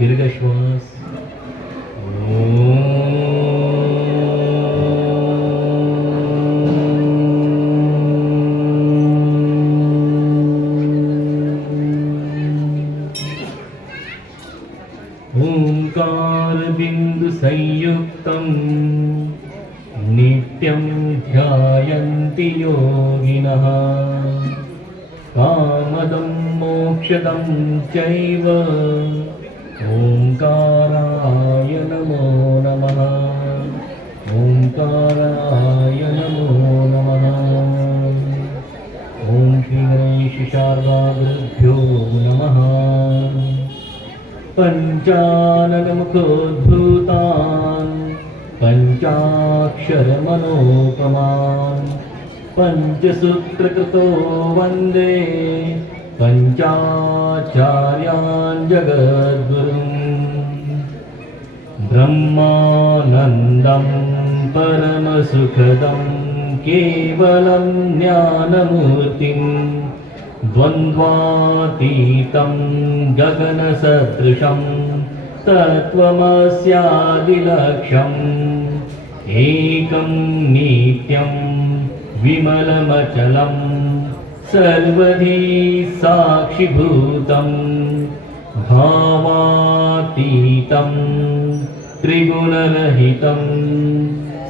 दीर्घ श्वास. ओंकार बिंदु संयुक्तं नित्यं ध्यायन्ति योगिनः कामदं मोक्षदं चैव. ओंकाराय नमो नमः. ओंकाराय नमो नमः. ओम श्री गणेश शारदाभ्यो नमः. पंचाननमुखोद्भूतान् पंचाक्षरमनोपमान् पंचसूत्रकृतो वन्दे पंचाचार्यान् जगद्गुरुम्. ब्रह्मानन्दं परमसुखदं केवलं ज्ञानमूर्तिं द्वन्द्वातीतं गगनसदृशं तत्त्वमस्यादिलक्ष्यम्. एकं नित्यं विमलमचलं सर्वधी साक्षिभूतं भावातीतं त्रिगुणरहितं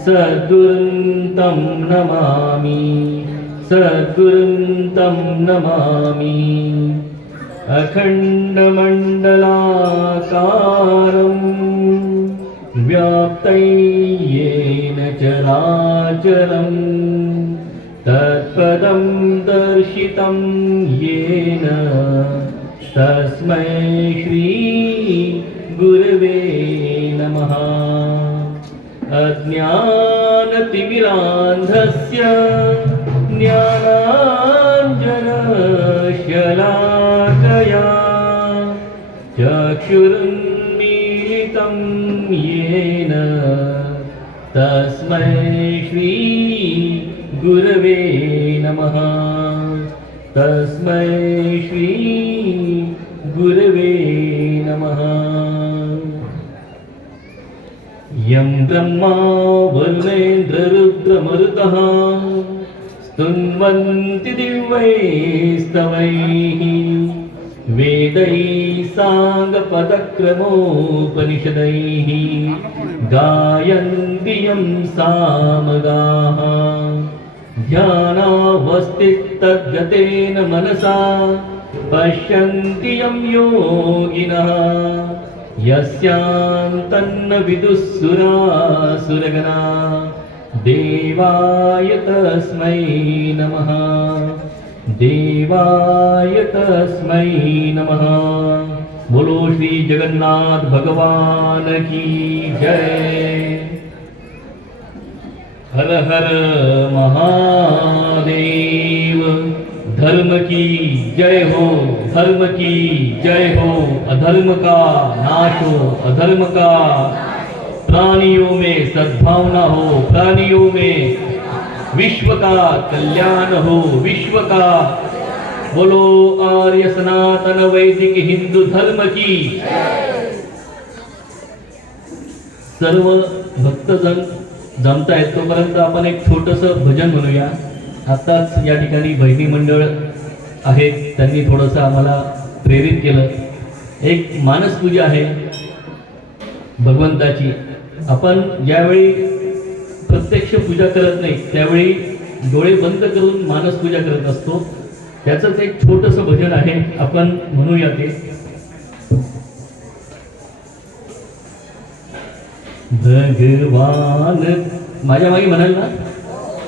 सद्गुरुं तं नमामि. सद्गुरुं तं नमामि. अखण्डमण्डलाकारं व्याप्तं येन चराचरं तत्पदं दर्शितं येन तस्मै श्री गुरवे नमः. अज्ञानतिमिरान्धस्य ज्ञानाञ्जनशलाकया चक्षुरुन्मीलितं येन तस्मै श्री गुरवे नमः. तस्मै श्री गुरवे नमः. यं ब्रह्मा वरुणेन्द्ररुद्रमरुतः स्तुन्वन्ति दिव्यैस्तवैः वेदैः साङ्गपदक्रमोपनिषदैः गायन्ति यं सामगाः. ध्यानावस्थिततद्गतेन मनसा पश्यन्ति यं योगिनः यस्यान्तन्न विदुःसुरासुरगणा. देवाय तस्मै नमः. देवाय तस्मै नमः. बोलो श्री जगन्नाथ भगवान की जय. हर हर महादेव. धर्म की जय हो. धर्म की जय हो. अधर्म का नाश हो. अधर्म का प्राणियों में सद्भावना हो. प्राणियों में विश्व का कल्याण हो. विश्व का. बोलो आर्य सनातन वैदिक हिंदू धर्म की. सर्व भक्तजन जमतायत तोपर्यंत आपण एक छोटंसं भजन म्हणूया. आताच या ठिकाणी भजनी मंडळ आहेत, त्यांनी थोडंसं आम्हाला प्रेरित केलं. एक मानस पूजा आहे भगवंताची. आपण ज्यावेळी प्रत्यक्ष पूजा करत नाही त्यावेळी डोळे बंद करून मानस पूजा करत असतो. त्याचंच एक छोटंसं भजन आहे, आपण म्हणूया ते. भगवान माझ्या मागे म्हणाल ना.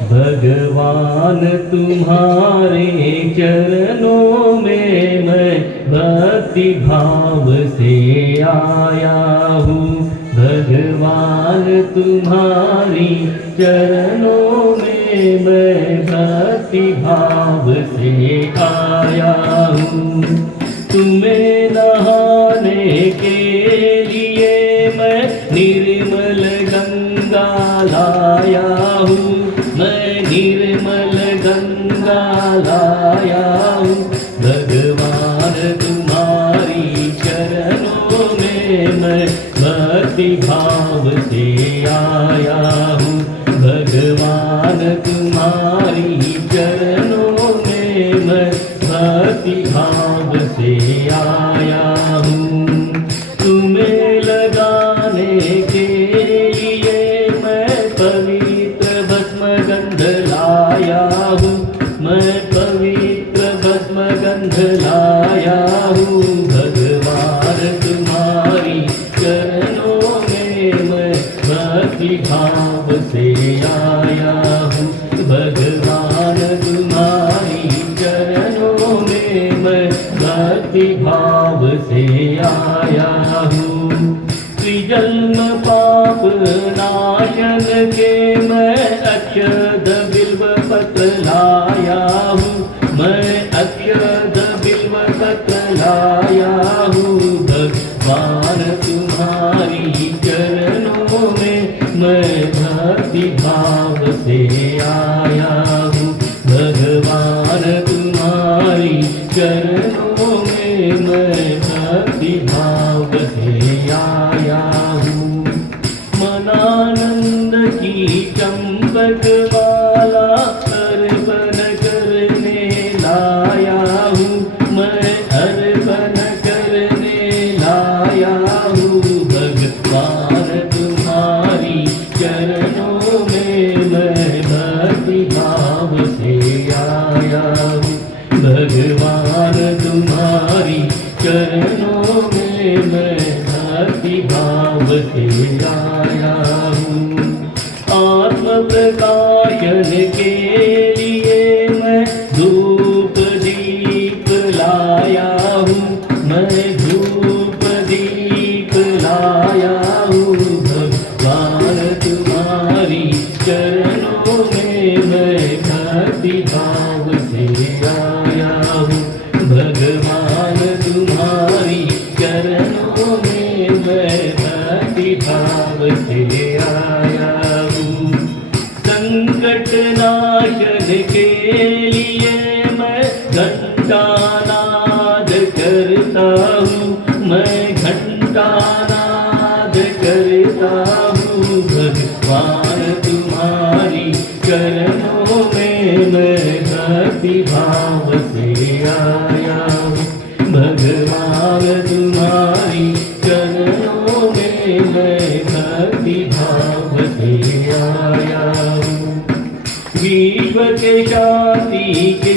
भगवान तुम्हारे चरणों में मैं भक्ति भाव से आया हूँ. भगवान तुम्हारी चरणों में मैं भक्ति भाव से आया हूँ. तुम्हें नहाने के लिए मैं मैं भक्ति भाव से आया हूँ। भगवान तुम्हारी चरणों में मैं भक्ति भाव से आया हूँ। तुम्हें लगाने के लिए मैं पवित्र भस्म गंध लाया हूँ। मैं पवित्र भस्म गंध लाया हूँ। भगवान तुम्हारी चरणों में मैं भक्ति भाव से आया हूँ। भगवान तुम्हारी चरणों में मैं भक्ति भाव से आया हूँ। त्रिजन्म पाप नाशन के मैं अक्षत बिल्व पत्र लाया हूँ। मैं अक्षत बिल्व पत्र लाया हूँ। भगवान तुम्हारी चरणों में मैं भक्ति भाव से आया हूँ। भगवान तुम्हारी चरणों में मैं भक्ति भाव से आया हूँ। मनानंद की चंपक वाला अर्पण करने लाया हूँ। मैं अर्पण करने लाया हूँ। भगवान तुम्हारी चरणों में मैं भक्ति भाव से आया हूँ। भगवान तुम्हारी चरणों में मैं भक्ति भाव से आया हूँ। आत्म प्रकाशन के लिए मैं धूप दीप लाया हूँ। मैं धूप दीप लाया हूँ। भगवान तुम्हारी चरणों में मैं भक्ति भाव से आया हूँ। भगवान तुम्हारी चरणों में मैं भक्ति भाव से आया हूँ। संकट नाशन के लिए मैं घंटानाद करता हूँ। मैं घंटानाद करता हूँ। भगवान तुम्हारी चरणों में मैं भक्ति भाव से आया हूँ। भगवान तुम्हारी चरणों में मैं भक्ति भाव से आया हूँ। विश्व के शांति के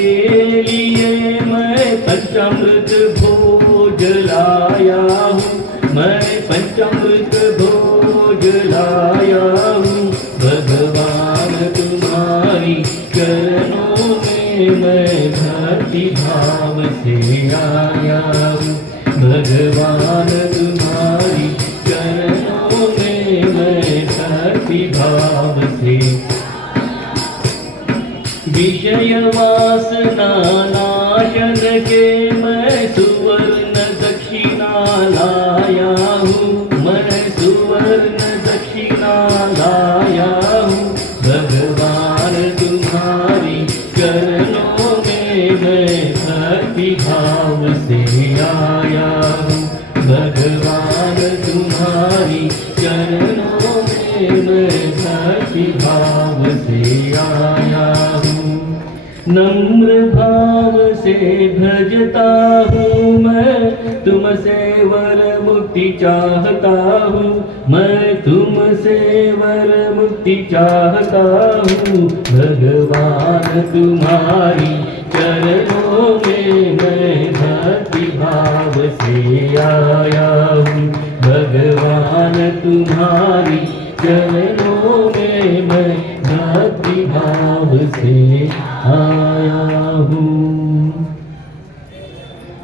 लिए मैं पंचामृत भोज लाया हूँ। मैं पंचामृत भोज लाया हूँ। भगवान तुम्हारी चरणों में मैं भक्ति भाव से आया हूँ। भगवान तुम्हारी चरणों में मैं भक्ति भाव से। विषय वासना नाशन के मैं सुवर्ण दक्षिणा लाया हूँ। मैं सुवर्ण दक्षिणा लाया हूँ। भगवान तुम्हारी चरणों में मैं भक्ति भाव से आया हूँ। भगवान तुम्हारी चरणों में मैं भक्ति भाव से आया हूँ। नम्र भाव से भजता हूँ मैं तुमसे वर मुक्ति चाहता हूँ। मैं तुमसे वर मुक्ति चाहता हूँ। भगवान तुम्हारी चरणों में मैं भक्ति भाव से आया हूँ। भगवान तुम्हारी चरणों में मैं भक्ति भाव से आया हूँ।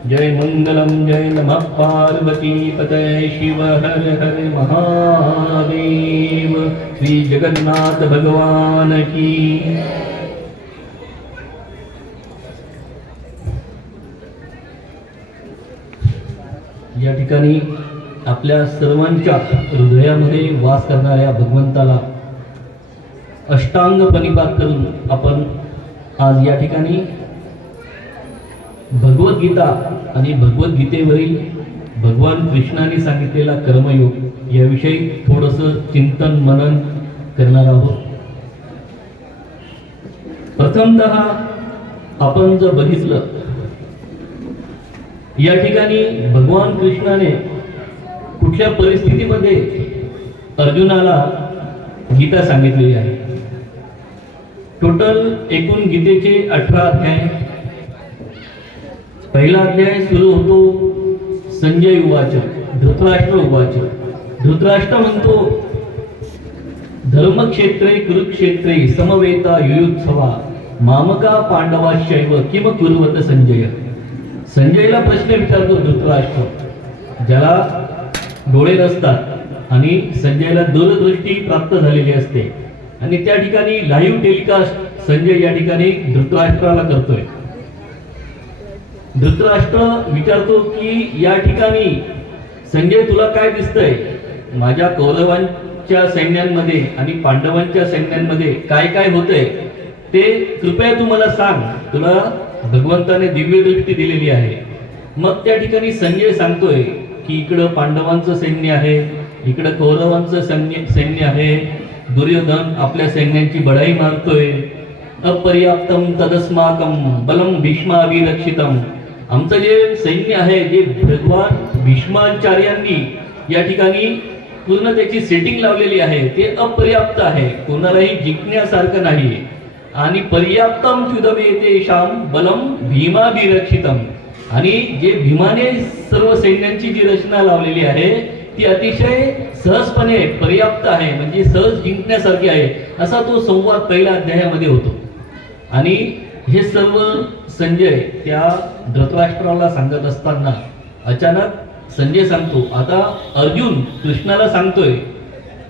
जय मंगलम जय नमः पार्वती पतये शिव हर हर महादेव। श्री जगन्नाथ भगवान की। या ठिकाणी आपल्या सर्वांच्या हृदयामध्ये वास करणाऱ्या भगवंताला अष्टांग प्रणिपात करून आपण आज या ठिकाणी भगवद्गीता आणि भगवद्गीतेवरील भगवान कृष्णाने सांगितलेला कर्मयोग याविषयी थोडंसं चिंतन मनन करणार आहोत. प्रथमतः आपण जर बघितलं, या ठिकाणी भगवान कृष्णाने कुठल्या परिस्थितीमध्ये अर्जुनाला गीता सांगितलेली आहे. टोटल एकूण गीतेचे 18 अध्याय. पहिला अध्याय सुरू होतो संजय उवाच धृतराष्ट्र उवाच. धृतराष्ट्र म्हणतो, धर्मक्षेत्रे कुरुक्षेत्रे समवेता युयुत्सवा मामका पांडवाश्चैव किम कुर्वत संजय. संजयला प्रश्न विचारतो धृतराष्ट्र, ज्याला डोळे नसतात आणि संजयला दूरदृष्टी प्राप्त झालेली असते, आणि त्या ठिकाणी लाईव्ह टेलिकास्ट संजय या ठिकाणी धृतराष्ट्राला करतोय. धृतराष्ट्र विचारतो की या ठिकाणी संजय तुला काय दिसतंय, माझ्या कौरवांच्या सैन्यांमध्ये आणि पांडवांच्या सैन्यांमध्ये काय काय होतंय ते कृपया तू मला सांग, तुला भगवंताने दिव्य दृष्टी दिलेली आहे. मग त्या ठिकाणी संजय सांगतोय की इकडं पांडवांचं सैन्य आहे, इकडं कौरवांचं सैन्य आहे, दुर्योधन आपल्या सैन्यांची बढाई मारतोय. अपर्याप्तम तदस्माकम बलम भीष्माभिरक्षितम. आमचं जे सैन्य आहे, जे भगवान भीष्माचार्यांनी या ठिकाणी पूर्ण त्याची सेटिंग लावलेली आहे, ते अपर्याप्त आहे, कोणालाही जिंकण्यासारखं नाही. आणि पर्याप्तम च्युदमेते शाम बलम भीमाभिरक्षितम. आणि जे भीमाने सर्व सैन्यांची जी रचना लावलेली आहे ती अतिशय सहजपणे पर्याप्त आहे, म्हणजे सहज जिंकण्यासारखी आहे, असा तो संवाद पहिल्या अध्यायामध्ये होतो. आणि हे सर्व संजय त्या धृतराष्ट्राला सांगत असताना अचानक संजय सांगतो, आता अर्जुन कृष्णाला सांगतोय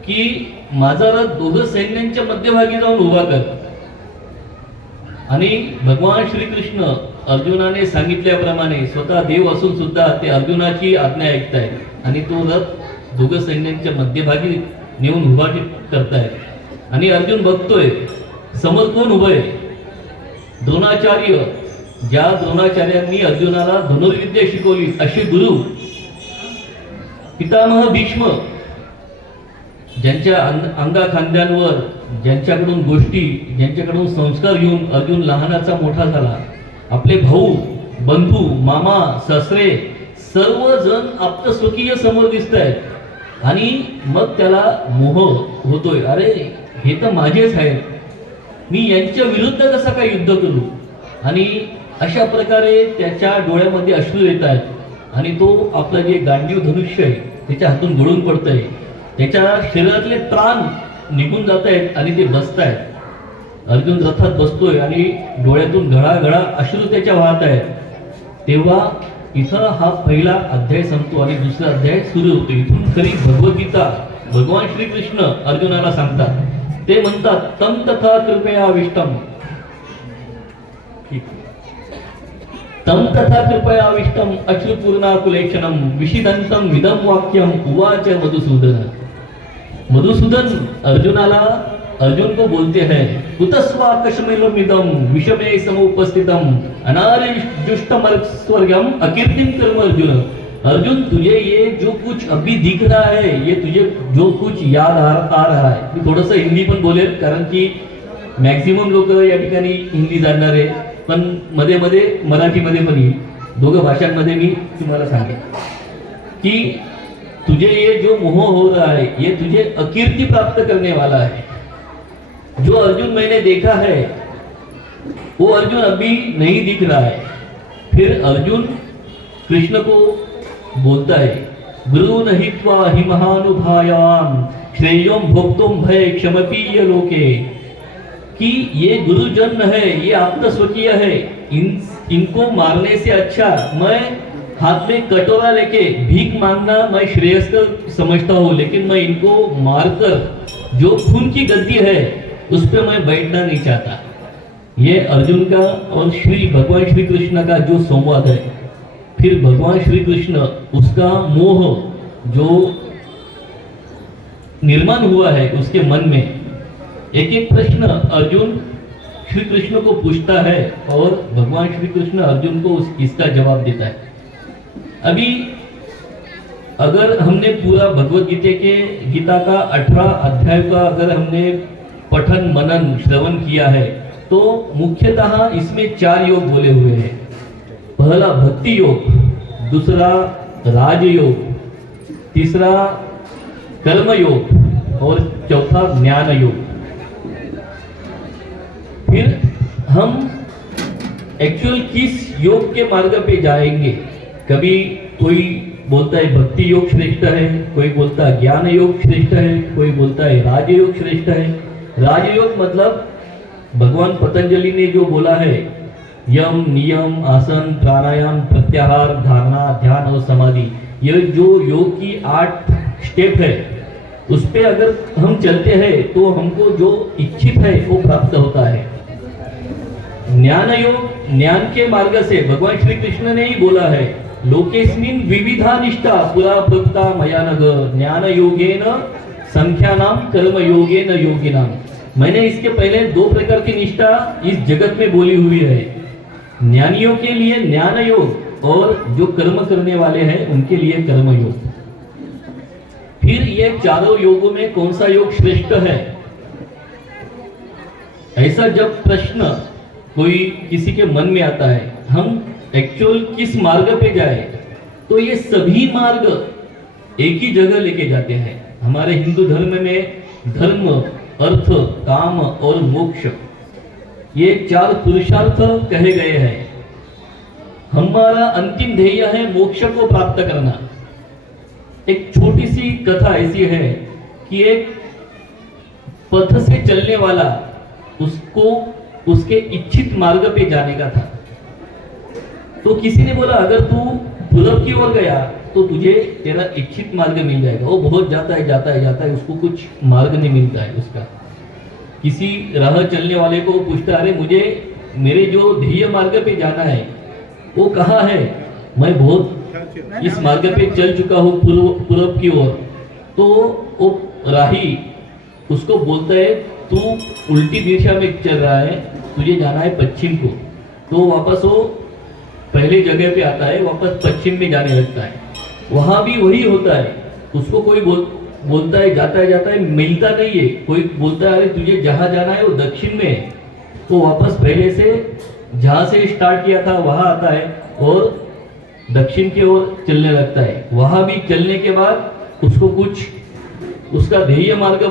की माझा रथ दोघं सैन्यांच्या मध्यभागी जाऊन उभा कर. आणि भगवान श्रीकृष्ण अर्जुनाने सांगितल्याप्रमाणे स्वतः देव असून सुद्धा ते अर्जुनाची आज्ञा ऐकतायत, आणि तो रथ दोघं सैन्यांच्या मध्यभागी नेऊन उभा करतायत. आणि अर्जुन बघतोय समोर कोण उभं आहे, द्रोणाचार्य. ज्या द्रोणाचार्यांनी अर्जुनाला धनुर्विद्या शिकवली असे गुरु, पितामह भीष्म, ज्यांच्या अंगा खांद्यांवर ज्यांच्याकडून गोष्टी, ज्यांच्याकडून संस्कार घेऊन अर्जुन लहानाचा मोठा झाला, आपले भाऊ बंधू मामा सासरे सर्वजण आप्तस्वकीय समोर दिसत आहेत. आणि मग त्याला मोह होतोय, अरे हे तर माझेच आहेत, मी यांच्या विरुद्ध कसं काय युद्ध करू. आणि अशा प्रकारे त्याच्या डोळ्यामध्ये अश्रू येत आहेत, आणि तो आपलं जे गांडीव धनुष्य आहे त्याच्या हातून गळून पडतंय, त्याच्या शरीरातले प्राण निघून जात आहेत आणि ते बसतायत. अर्जुन रथात बसतोय आणि डोळ्यातून घळाघळा अश्रू त्याच्या वाहत आहेत. तेव्हा इथं हा पहिला अध्याय संपतो आणि दुसरा अध्याय सुरू होतो. इथून खरी भगवद्गीता भगवान श्रीकृष्ण अर्जुनाला सांगतात. ते म्हणतात, तम तथा कृपयाविष्टम, तम तथा कृपयाविष्टम अश्रुपूर्णाकुलेक्षणम विषिदंतम विदम वाक्यम उवाच मधुसूदन. मधुसूदन अर्जुन को बोलते हैं, कुतस्वा कशमेलमिदम विषमे समुपस्थितम अनार्युष्टमर्स्वर्गम अकीर्तिम कर्म. अर्जुन तुझे ये जो कुछ अभी दिख रहा है, ये तुझे जो कुछ याद आ रहा है. मी थोडंसं हिंदी पण बोलेल, कारण की मॅक्झिमम लोक या ठिकाणी हिंदी जाणणारे, पण मध्ये मध्ये मराठीमध्ये पण येईल, दोघं भाषांमध्ये मी तुम्हाला सांगेन की तुझे ये जो मोह हो रहा है ये तुझे अकीर्ति प्राप्त करने वाला है. जो अर्जुन मैंने देखा है वो अर्जुन अभी नहीं दिख रहा है. फिर अर्जुन कृष्ण को बोलता है, गुरु नहित्वा हि महानुभायाम श्रेयोम भोक्तुम भय क्षमपीय लोके. कि ये गुरुजन है, ये आप्तस्वकीय है, इनको मारने से अच्छा मैं हाथ में कटोरा लेके भीख मांगना मैं श्रेयस्कर समझता हूँ, लेकिन मैं इनको मारकर जो खून की गद्दी है उस पर मैं बैठना नहीं चाहता. ये अर्जुन का और श्री भगवान श्री कृष्ण का जो संवाद है. फिर भगवान श्री कृष्ण उसका मोह जो निर्माण हुआ है उसके मन में, एक एक प्रश्न अर्जुन श्री कृष्ण को पूछता है और भगवान श्री कृष्ण अर्जुन को इसका जवाब देता है. अभी अगर हमने पूरा भगवत गीता का 18 अध्याय का अगर हमने पठन मनन श्रवण किया है तो मुख्यतः इसमें 4 योग बोले हुए हैं। पहला भक्ति योग, दूसरा राजयोग, तीसरा कर्म योग और चौथा ज्ञान योग। फिर हम एक्चुअल किस योग के मार्ग पे जाएंगे? कभी कोई बोलता है भक्ति योग श्रेष्ठ है, कोई बोलता है ज्ञान योग श्रेष्ठ है, कोई बोलता है राजयोग श्रेष्ठ है। राजयोग मतलब भगवान पतंजलि ने जो बोला है, यम नियम आसन प्राणायाम प्रत्याहार धारणा ध्यान और समाधि, ये जो योग की 8 स्टेप है उस पे अगर हम चलते हैं तो हमको जो इच्छित है वो प्राप्त होता है। ज्ञान योग, ज्ञान के मार्ग से भगवान श्री कृष्ण ने ही बोला है, लोकेस्मिन विविधा निष्ठा पुरा प्रोक्ता मया नघ ज्ञान योगेन संख्यानाम कर्म योगेन योगिनाम। मैंने इसके पहले 2 प्रकार की निष्ठा इस जगत में बोली हुई है। ज्ञानियों के लिए ज्ञान योग और जो कर्म करने वाले हैं उनके लिए कर्म योग। फिर ये चारों योगों में कौन सा योग श्रेष्ठ है, ऐसा जब प्रश्न कोई किसी के मन में आता है, हम एक्चुअल किस मार्ग पे जाए, तो ये सभी मार्ग एक ही जगह लेके जाते हैं। हमारे हिंदू धर्म में धर्म, अर्थ, काम और मोक्ष, ये 4 पुरुषार्थ कहे गए हैं। हमारा अंतिम ध्येय है मोक्ष को प्राप्त करना। एक छोटी सी कथा ऐसी है कि एक पथ से चलने वाला उसको उसके इच्छित मार्ग पे जाने का था। तो किसी ने बोला अगर तू पूरब की ओर गया तो तुझे तेरा इच्छित मार्ग मिल जाएगा। वो बहुत जाता है, उसको कुछ मार्ग नहीं मिलता है उसका। किसी राह चलने वाले को पूछता, अरे मुझे मेरे जो ध्येय मार्ग पे जाना है वो कहाँ है? मैं बहुत इस मार्ग पे चल चुका हूँ पूरब की ओर। तो वो राही उसको बोलता है, तू उल्टी दिशा में चल रहा है, तुझे जाना है पश्चिम को। तो वापस वो पहले जगह पे आता है, वापस पश्चिम में जाने लगता है। वहां भी वही होता है, उसको कोई बोलता है जाता है, मिलता नहीं है। कोई बोलता है अरे तुझे जहां जाना है वो दक्षिण में है, तो वापस पहले से जहां से स्टार्ट किया था वहां आता है और दक्षिण की ओर चलने लगता है। वहां भी चलने के बाद उसको कुछ उसका ध्येय मार्ग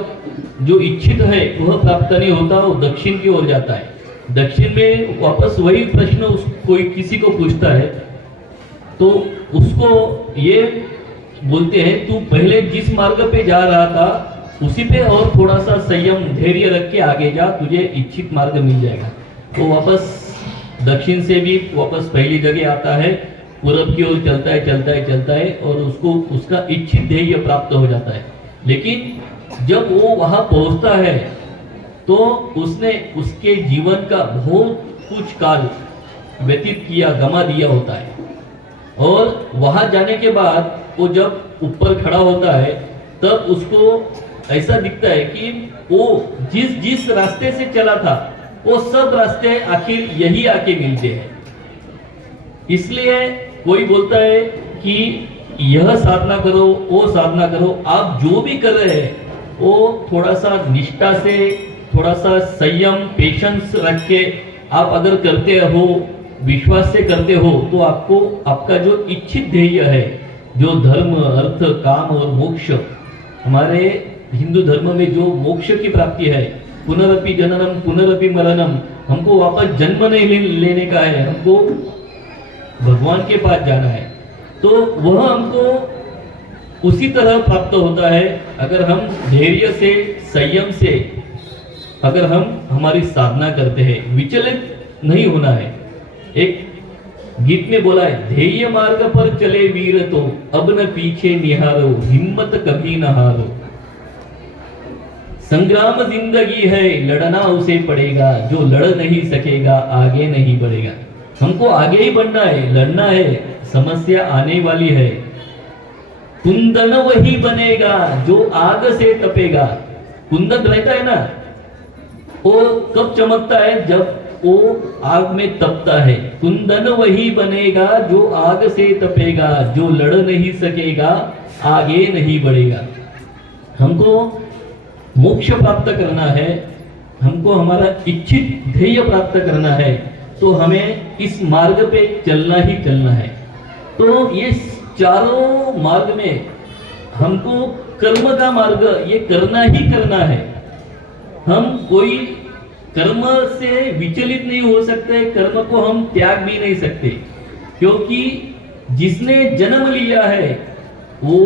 जो इच्छित है वह प्राप्त नहीं होता, वो दक्षिण की ओर जाता है। दक्षिण में वापस वही प्रश्न कोई किसी को पूछता है तो उसको ये बोलते हैं, तू पहले जिस मार्ग पे जा रहा था उसी पे और थोड़ा सा संयम धैर्य रख के आगे जा, तुझे इच्छित मार्ग मिल जाएगा। तो वापस दक्षिण से भी वापस पहली जगह आता है, पूरब की ओर चलता है और उसको उसका इच्छित ध्येय प्राप्त हो जाता है। लेकिन जब वो वहां पहुंचता है तो उसने उसके जीवन का बहुत कुछ काल व्यतीत किया, गमा दिया होता है। और वहां जाने के बाद वो जब ऊपर खड़ा होता है तब उसको ऐसा दिखता है कि वो जिस रास्ते से चला था वो सब रास्ते आखिर यही आके मिलते हैं। इसलिए कोई बोलता है कि यह साधना करो, वो साधना करो। आप जो भी कर रहे हैं वो थोड़ा सा निष्ठा से, थोड़ा सा संयम पेशेंस रख के आप अगर करते हो, विश्वास से करते हो, तो आपको आपका जो इच्छित ध्येय है, जो धर्म अर्थ काम और मोक्ष, हमारे हिंदू धर्म में जो मोक्ष की प्राप्ति है, पुनरपि जननम पुनरपि मरणम, हमको वापस जन्म नहीं लेने का है, हमको भगवान के पास जाना है। तो वह हमको उसी तरह प्राप्त होता है अगर हम धैर्य से संयम से अगर हम हमारी साधना करते हैं, विचलित नहीं होना है। एक गीत में बोला है, ध्येय मार्ग पर चले वीर तो अब न पीछे निहारो, हिम्मत कभी न हारो। संग्राम जिंदगी है, लड़ना उसे पड़ेगा, जो लड़ नहीं सकेगा आगे नहीं बढ़ेगा। हमको आगे ही बढ़ना है, लड़ना है, समस्या आने वाली है। कुंदन वही बनेगा जो आग से तपेगा। कुंदन रहता है ना, वो कब चमकता है? जब वो आग में तपता है। कुंदन वही बनेगा जो आग से तपेगा, जो लड़ नहीं सकेगा आगे नहीं बढ़ेगा। हमको मोक्ष प्राप्त करना है, हमको हमारा इच्छित ध्येय प्राप्त करना है, तो हमें इस मार्ग पे चलना ही चलना है। तो ये चारों मार्ग में हमको कर्म का मार्ग ये करना ही करना है। हम कोई कर्म से विचलित नहीं हो सकते, कर्म को हम त्याग भी नहीं सकते, क्योंकि जिसने जन्म लिया है वो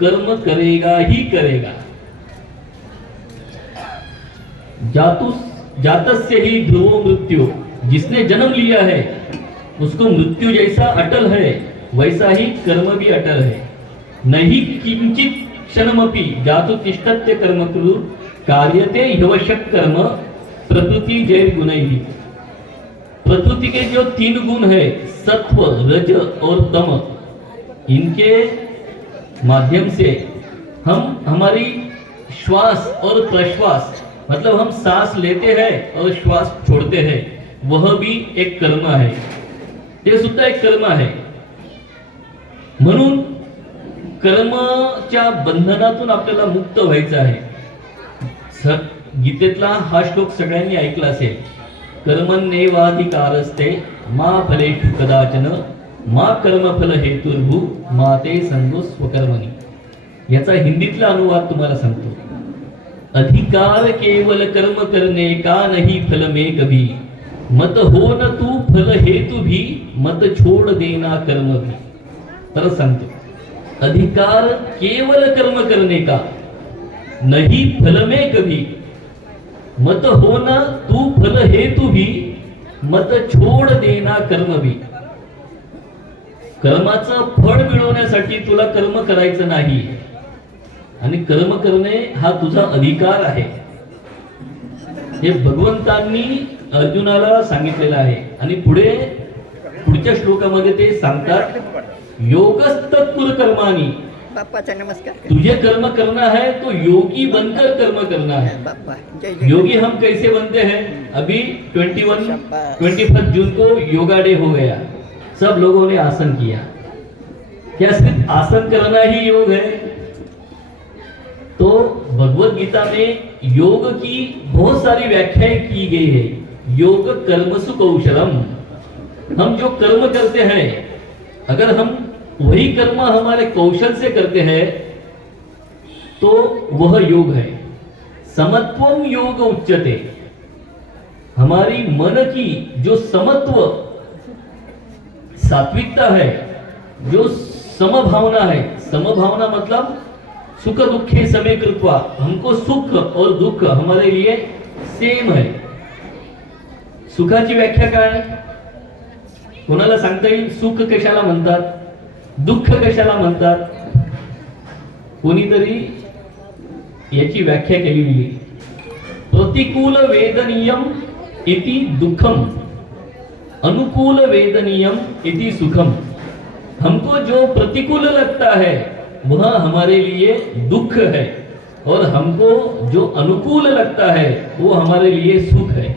कर्म करेगा ही करेगा। जातस्य ही ध्रुवो मृत्यु, जिसने जन्म लिया है उसको मृत्यु जैसा अटल है, वैसा ही कर्म भी अटल है। नहीं किंचित क्षणमपि जातु तिष्ठत्य कर्म कुरु कार्यते ह्यवशक कर्म प्रकृति जैव गुणैः। प्रकृति के जो 3 गुण है, सत्व, रज और तम, इनके माध्यम से हम हमारी श्वास और प्रश्वास, मतलब हम सांस लेते हैं और श्वास छोड़ते हैं, वह भी एक कर्म है, ते सुद्धा एक कर्म आहे। म्हणून कर्माच्या बंधनातून आपल्याला मुक्त व्हायचं आहे। गीतेतला हा श्लोक सगळ्यांनी ऐकला असेल, कर्मण्येवाधिकारस्ते मा फलेषु कदाचन मा कर्मफल हेतुर्भू मा ते संगो स्वकर्मणी। याचा हिंदीतला अनुवाद तुम्हाला सांगतो। अधिकार केवल कर्म करने का नहीं फल में कभी, मत हो न तू फल हेतु भी, मत छोड़ देना कर्म भी। तर सांगतो, अधिकार केवल कर्म करने का नहीं फल में कभी, मत हो न तू फल हेतु भी, मत छोड़ देना कर्म भी। कर्माचं फळ मिळवण्यासाठी तुला कर्म करायचं नाही, आणि कर्म करणे हा तुझा अधिकार आहे, हे भगवंतांनी अर्जुनाला सांगितलेलं आहे। आणि पुढच्या श्लोकामध्ये ते सांगतात, योगस्तत्पुर कर्मानी, बाप्पाचा नमस्कार। तुझे कर्म करना है तो योगी बनकर कर्म करना है। बाप्पा जय जय। योगी हम कैसे बनते हैं? अभी 21 जून को योगा डे हो गया, सब लोगों ने आसन किया। क्या सिर्फ आसन करना ही योग है? तो भगवत गीता में योग की बहुत सारी व्याख्याएं की गई है। योग कर्मसु कौशलम, हम जो कर्म करते हैं, अगर हम वही कर्म हमारे कौशल से करते हैं तो वह योग है। समत्वम योग उच्यते, हमारी मन की जो समत्व, सात्विकता है, जो समभावना है, समभावना मतलब सुख दुखे समे कृत्वा, हमको सुख और दुख हमारे लिए सेम है। सुखाची व्याख्या काय? कोणाला सांगता येईल सुख कशाला म्हणतात, दुःख कशाला म्हणतात? कोणीतरी याची व्याख्या केलेली, प्रतिकूल वेदनीयम इति दुःखम, अनुकूल वेदनीयम इति सुखम। हमको जो प्रतिकूल लगता है वह हमारे लिए दुख है, और हमको जो अनुकूल लगता है वो हमारे लिए सुख है।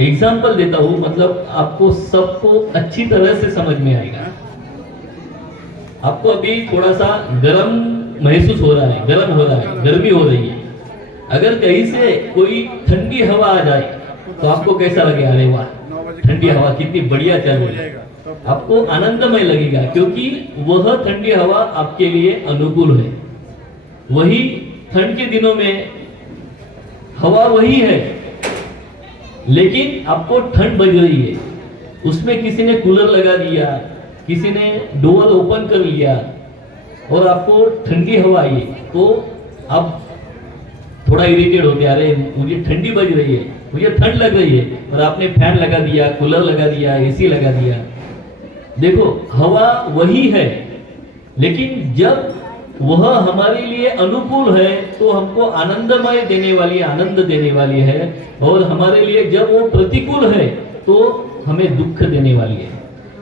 एग्जाम्पल देता हूं, मतलब आपको सबको अच्छी तरह से समझ में आएगा। आपको अभी थोड़ा सा गर्म महसूस हो रहा है, गर्म हो रहा है, गर्मी हो रही है। अगर कहीं से कोई ठंडी हवा आ जाए तो आपको कैसा लगे? अरे वाह, ठंडी हवा कितनी बढ़िया चल रही है, आपको आनंदमय लगेगा, क्योंकि वह ठंडी हवा आपके लिए अनुकूल है। वही ठंड के दिनों में हवा वही है, लेकिन आपको ठंड बज रही है, उसमें किसी ने कूलर लगा दिया, किसी ने डोर ओपन कर लिया और आपको ठंडी हवा आई, तो आप थोड़ा इरिटेट होते, अरे मुझे ठंडी बज रही है, मुझे ठंड लग रही है, और आपने फैन लगा दिया, कूलर लगा दिया, एसी लगा दिया। देखो, हवा वही है, लेकिन जब वह हमारे लिए अनुकूल है तो हमको आनंदमय देने वाली, आनंद देने वाली है, और हमारे लिए जब वो प्रतिकूल है तो हमें दुख देने वाली है।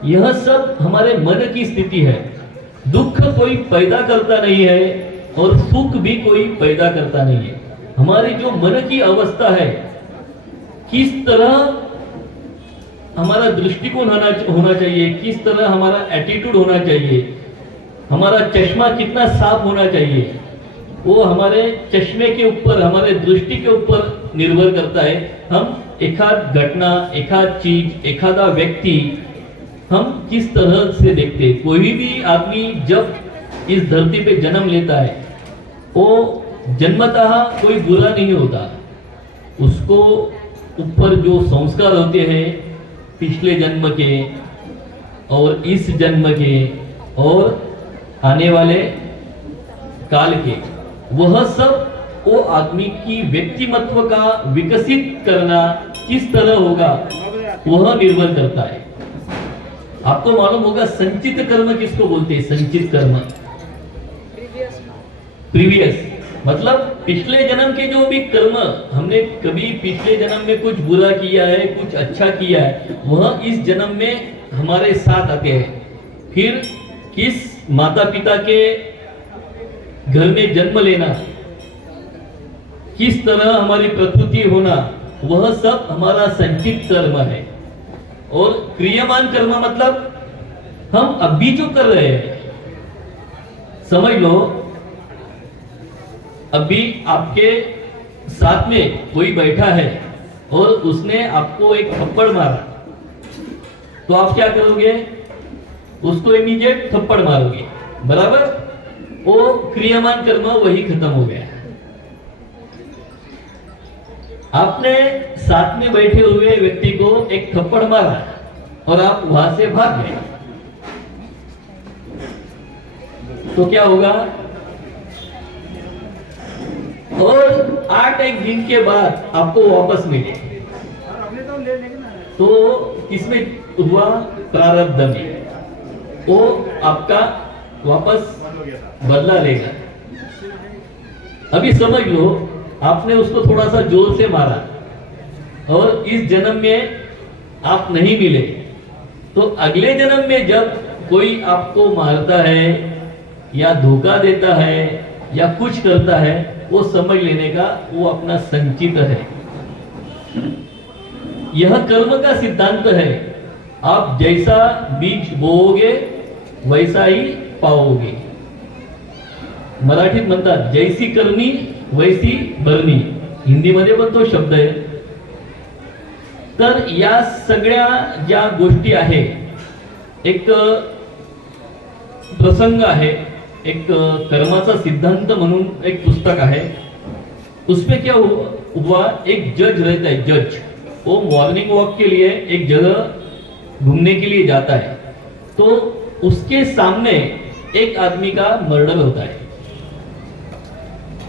यह सब हमारे मन की स्थिति है। दुख कोई पैदा करता नहीं है और सुख भी कोई पैदा करता नहीं है। हमारी जो मन की अवस्था है, किस तरह हमारा दृष्टिकोण होना चाहिए, किस तरह हमारा एटीट्यूड होना चाहिए, हमारा चश्मा कितना साफ होना चाहिए, वो हमारे चश्मे के ऊपर, हमारे दृष्टि के ऊपर निर्भर करता है। हम एकाध घटना, एकाध चीज, एखादा व्यक्ति हम किस तरह से देखते हैं। कोई भी आदमी जब इस धरती पे जन्म लेता है, वो जन्मतः कोई बुरा नहीं होता। उसको ऊपर जो संस्कार होते हैं पिछले जन्म के और इस जन्म के और आने वाले काल के, वह सब वो आदमी की व्यक्तिमत्व का विकसित करना किस तरह होगा वह निर्भर करता है। आपको मालूम होगा संचित कर्म किसको बोलते हैं? संचित कर्म, प्रीवियस, मतलब पिछले जन्म के जो भी कर्म हमने कभी पिछले जन्म में कुछ बुरा किया है, कुछ अच्छा किया है, वह इस जन्म में हमारे साथ आते हैं। फिर किस माता पिता के घर में जन्म लेना, किस तरह हमारी प्रकृति होना, वह सब हमारा संचित कर्म है। और क्रियामान कर्म मतलब हम अभी जो कर रहे हैं, समझ लो अभी आपके साथ में कोई बैठा है और उसने आपको एक थप्पड़ मारा, तो आप क्या करोगे? उसको इमीडिएट थप्पड़ मारोगे, बराबर? वो क्रियामान कर्म वही खत्म हो गया। आपने साथ में बैठे हुए व्यक्ति को एक थप्पड़ मारा और आप वहां से भाग गए, तो क्या होगा? और 8 दिन के बाद आपको वापस मिले, तो इसमें हुआ प्रारब्ध में, वो आपका वापस बदला लेगा। अभी समझ लो आपने उसको थोड़ा सा जोर से मारा और इस जन्म में आप नहीं मिले, तो अगले जन्म में जब कोई आपको मारता है या धोखा देता है या कुछ करता है, वो समझ लेने का वो अपना संचित है। यह कर्म का सिद्धांत है। आप जैसा बीज बोओगे वैसा ही पाओगे। मराठीत म्हणतात जैसी करणी वैसी भरणी, हिंदीमध्ये पण तो शब्द आहे। तर या सगळ्या ज्या गोष्टी आहे, एक प्रसंग आहे, एक कर्माचा सिद्धांत म्हणून एक पुस्तक है। उसमें क्या हुआ, एक जज रहता है, जज वो मॉर्निंग वॉक के लिए एक जगह घूमने के लिए जाता है, तो उसके सामने एक आदमी का मर्डर होता है।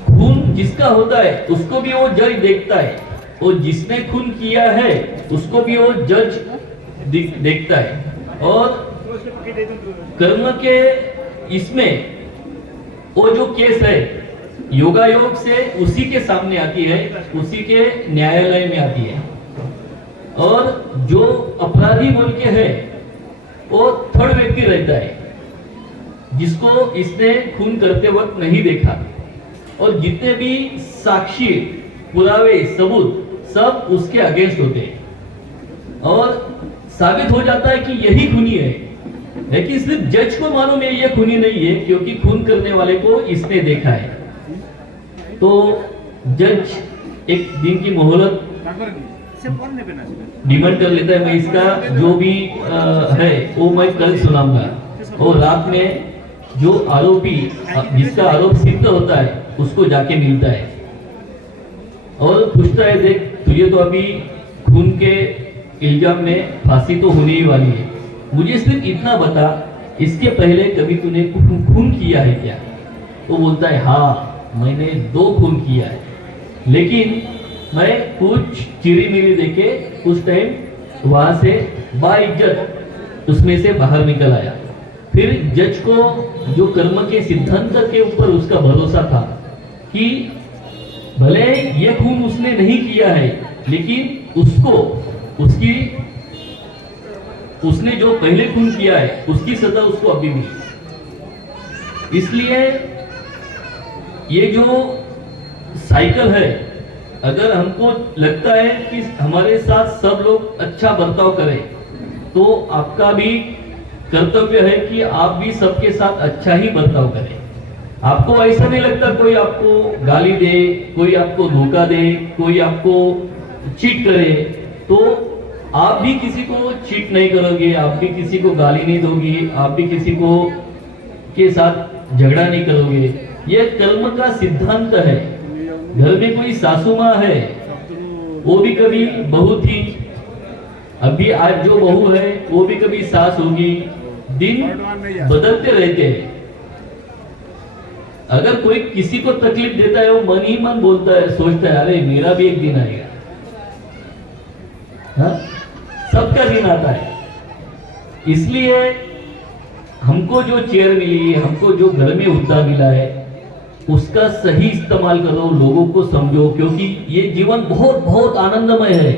खून जिसका होता है उसको भी वो जज देखता है, और जिसने खून किया है उसको भी वो जज देखता है। और कर्म के इसमें वो जो केस है योगायोग से उसी के सामने आती है, उसी के न्यायालय में आती है। और जो अपराधी बोल के है वो थर्ड व्यक्ति रहता है, जिसको इसने खून करते वक्त नहीं देखा, और जितने भी साक्षी, पुरावे, सबूत सब उसके अगेंस्ट होते हैं, और साबित हो जाता है कि यही खूनी है। लेकिन सिर्फ जज को मालूम है ये खूनी नहीं है, क्योंकि खून करने वाले को इसने देखा है। तो जज एक दिन की मोहलत डिमांड कर लेता है, मैं इसका जो भी है वो मैं कल सुनाऊंगा। और रात में जो आरोपी, जिसका आरोप सिद्ध होता है, उसको जाके मिलता है और पूछता है, देख तुझे तो अभी खून के इल्जाम में फांसी तो होने ही वाली है, मुझे सिर्फ इतना बता, इसके पहले कभी तूने खून किया है क्या? वो बोलता है, हाँ मैंने 2 खून किया है, लेकिन मैं कुछ चिरी मिरी देके उस टाइम वहां से बाइज्जत उसमें से बाहर निकल आया। फिर जज को जो कर्म के सिद्धांत के ऊपर उसका भरोसा था कि भले ये खून उसने नहीं किया है, लेकिन उसको उसने जो पहले खून किया है उसकी सजा उसको अभी मिली। इसलिए ये जो साइकिल है, अगर हमको लगता है कि हमारे साथ सब लोग अच्छा बर्ताव करें, तो आपका भी कर्तव्य है कि आप भी सबके साथ अच्छा ही बर्ताव करें। आपको ऐसा नहीं लगता कोई आपको गाली दे, कोई आपको धोखा दे, कोई आपको चीट करे, तो आप भी किसी को चीट नहीं करोगे, आप भी किसी को गाली नहीं दोगे, आप भी किसी को के साथ झगड़ा नहीं करोगे। यह कर्म का सिद्धांत है। घर में कोई सासू माँ है, वो भी कभी बहू थी, अभी आज जो बहू है वो भी कभी सास होगी। दिन बदलते रहते हैं। अगर कोई किसी को तकलीफ देता है, वो मन ही मन बोलता है, सोचता है अरे मेरा भी एक दिन आएगा। हाँ? सबका दिन आता है। इसलिए हमको जो चेयर मिली, हमको जो घर में हुद्दा मिला है, उसका सही इस्तेमाल करो, लोगों को समझो, क्योंकि ये जीवन बहुत बहुत आनंदमय है।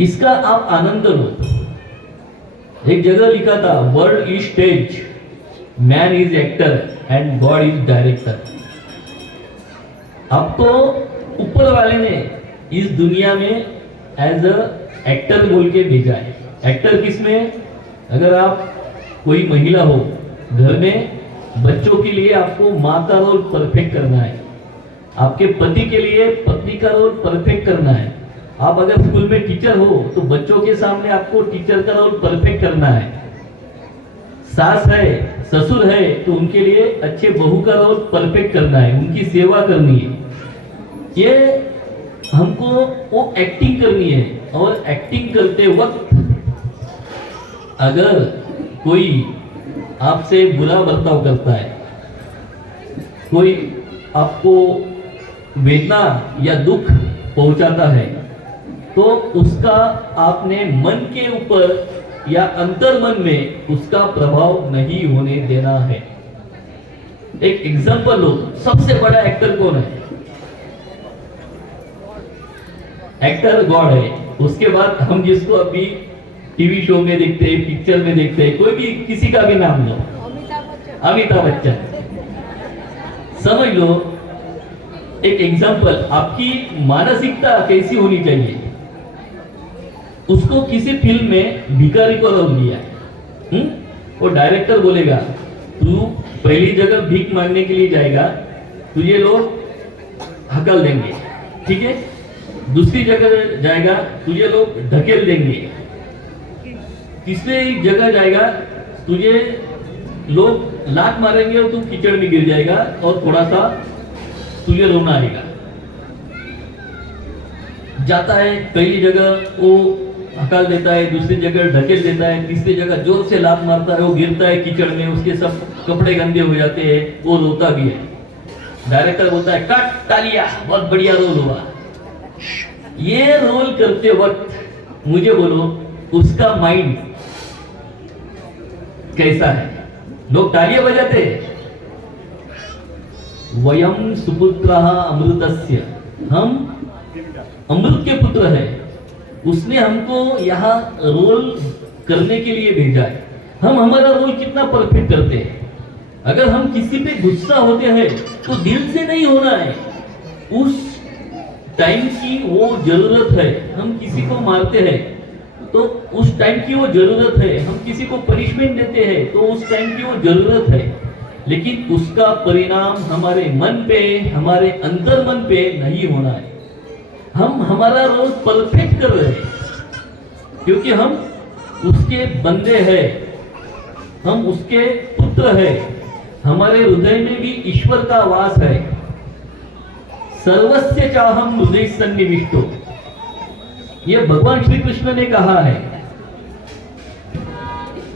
इसका आप आनंद लो। एक जगह लिखा था, world is stage, man is actor and God is director. आपको ऊपर वाले ने इस दुनिया में एज अ एक्टर बोल के भेजा है। एक्टर किसमें? अगर आप कोई महिला हो, घर में बच्चों के लिए आपको माँ का रोल परफेक्ट करना है, आपके पति के लिए पत्नी का रोल परफेक्ट करना है। आप अगर स्कूल में टीचर हो तो बच्चों के सामने आपको टीचर का रोल परफेक्ट करना है। सास है, ससुर है, तो उनके लिए अच्छे बहू का रोल परफेक्ट करना है, उनकी सेवा करनी है। ये हमको वो एक्टिंग करनी है। और एक्टिंग करते वक्त अगर कोई आपसे बुरा बर्ताव करता है, कोई आपको वेदना या दुख पहुंचाता है, तो उसका आपने मन के ऊपर या अंतर मन में उसका प्रभाव नहीं होने देना है। एक एग्जांपल लो, सबसे बड़ा एक्टर कौन है? एक्टर गॉड है। उसके बाद हम जिसको अभी टीवी शो में देखते हैं, पिक्चर में देखते हैं, कोई भी किसी का भी नाम लो, अमिताभ बच्चन। समझ लो, एक एग्जांपल, आपकी मानसिकता कैसी होनी चाहिए। उसको किसी फिल्म में भिखारी को रोल दिया, वो डायरेक्टर बोलेगा तू पहली जगह भीख मांगने के लिए जाएगा, तुझे लोग हकल देंगे, ठीक है। दूसरी जगह जाएगा, तुझे लोग ढकेल देंगे। तीसरी जगह जाएगा, तुझे लोग लात मारेंगे और तू कीचड़ में गिर जाएगा और थोड़ा सा तुझे रोना आएगा। जाता है, पहली जगह वो हकाल देता है, दूसरी जगह ढकेल देता है, तीसरी जगह जोर से लात मारता है, वो गिरता है कीचड़ में, उसके सब कपड़े गंदे हो जाते हैं, वो रोता भी है। डायरेक्टर बोलता है कट, तालियां, बहुत बढ़िया रोल हुआ। ये रोल करते वक्त मुझे बोलो उसका माइंड कैसा है? लोग तालियां बजाते हैं। वयम सुपुत्रः अमृतस्य, हम अमृत के पुत्र हैं। उसने हमको यहाँ रोल करने के लिए भेजा है। हम हमारा रोल कितना परफेक्ट करते हैं। अगर हम किसी पे गुस्सा होते हैं तो दिल से नहीं होना है, उस टाइम की वो जरूरत है। हम किसी को मारते हैं तो उस टाइम की वो जरूरत है, हम किसी को पनिशमेंट देते हैं तो उस टाइम की वो जरूरत है, लेकिन उसका परिणाम हमारे मन पे, हमारे अंतर मन पे नहीं होना है। हम हमारा रोल परफेक्ट कर रहे हैं क्योंकि हम उसके बंदे हैं, हम उसके पुत्र हैं। हमारे हृदय में भी ईश्वर का वास है। सर्वस्य चाहम हृदय सन्निविष्टो, ये भगवान श्री कृष्ण ने कहा है।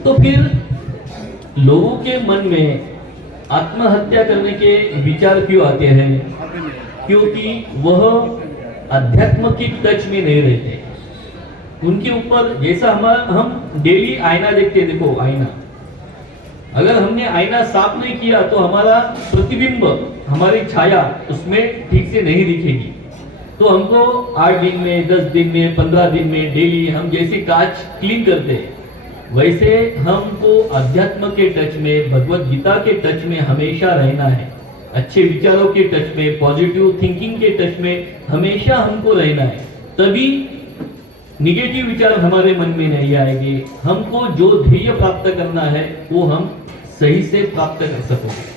तो फिर लोगों के मन में आत्महत्या करने के विचार क्यों आते हैं? क्योंकि वह अध्यात्म की टच में नहीं रहते। उनके ऊपर जैसा हम डेली आईना देखते, देखो आईना, अगर हमने आईना साफ नहीं किया तो हमारा प्रतिबिंब, हमारी छाया उसमें ठीक से नहीं दिखेगी। तो हमको 8 दिन में, 10 दिन में, 15 दिन में डेली हम जैसे कांच क्लीन करते हैं, वैसे हमको अध्यात्म के टच में, भगवत गीता के टच में हमेशा रहना है। अच्छे विचारों के टच में, पॉजिटिव थिंकिंग के टच में हमेशा हमको रहना है। तभी निगेटिव विचार हमारे मन में नहीं आएंगे, हमको जो ध्येय प्राप्त करना है वो हम सही से प्राप्त कर सकोगे।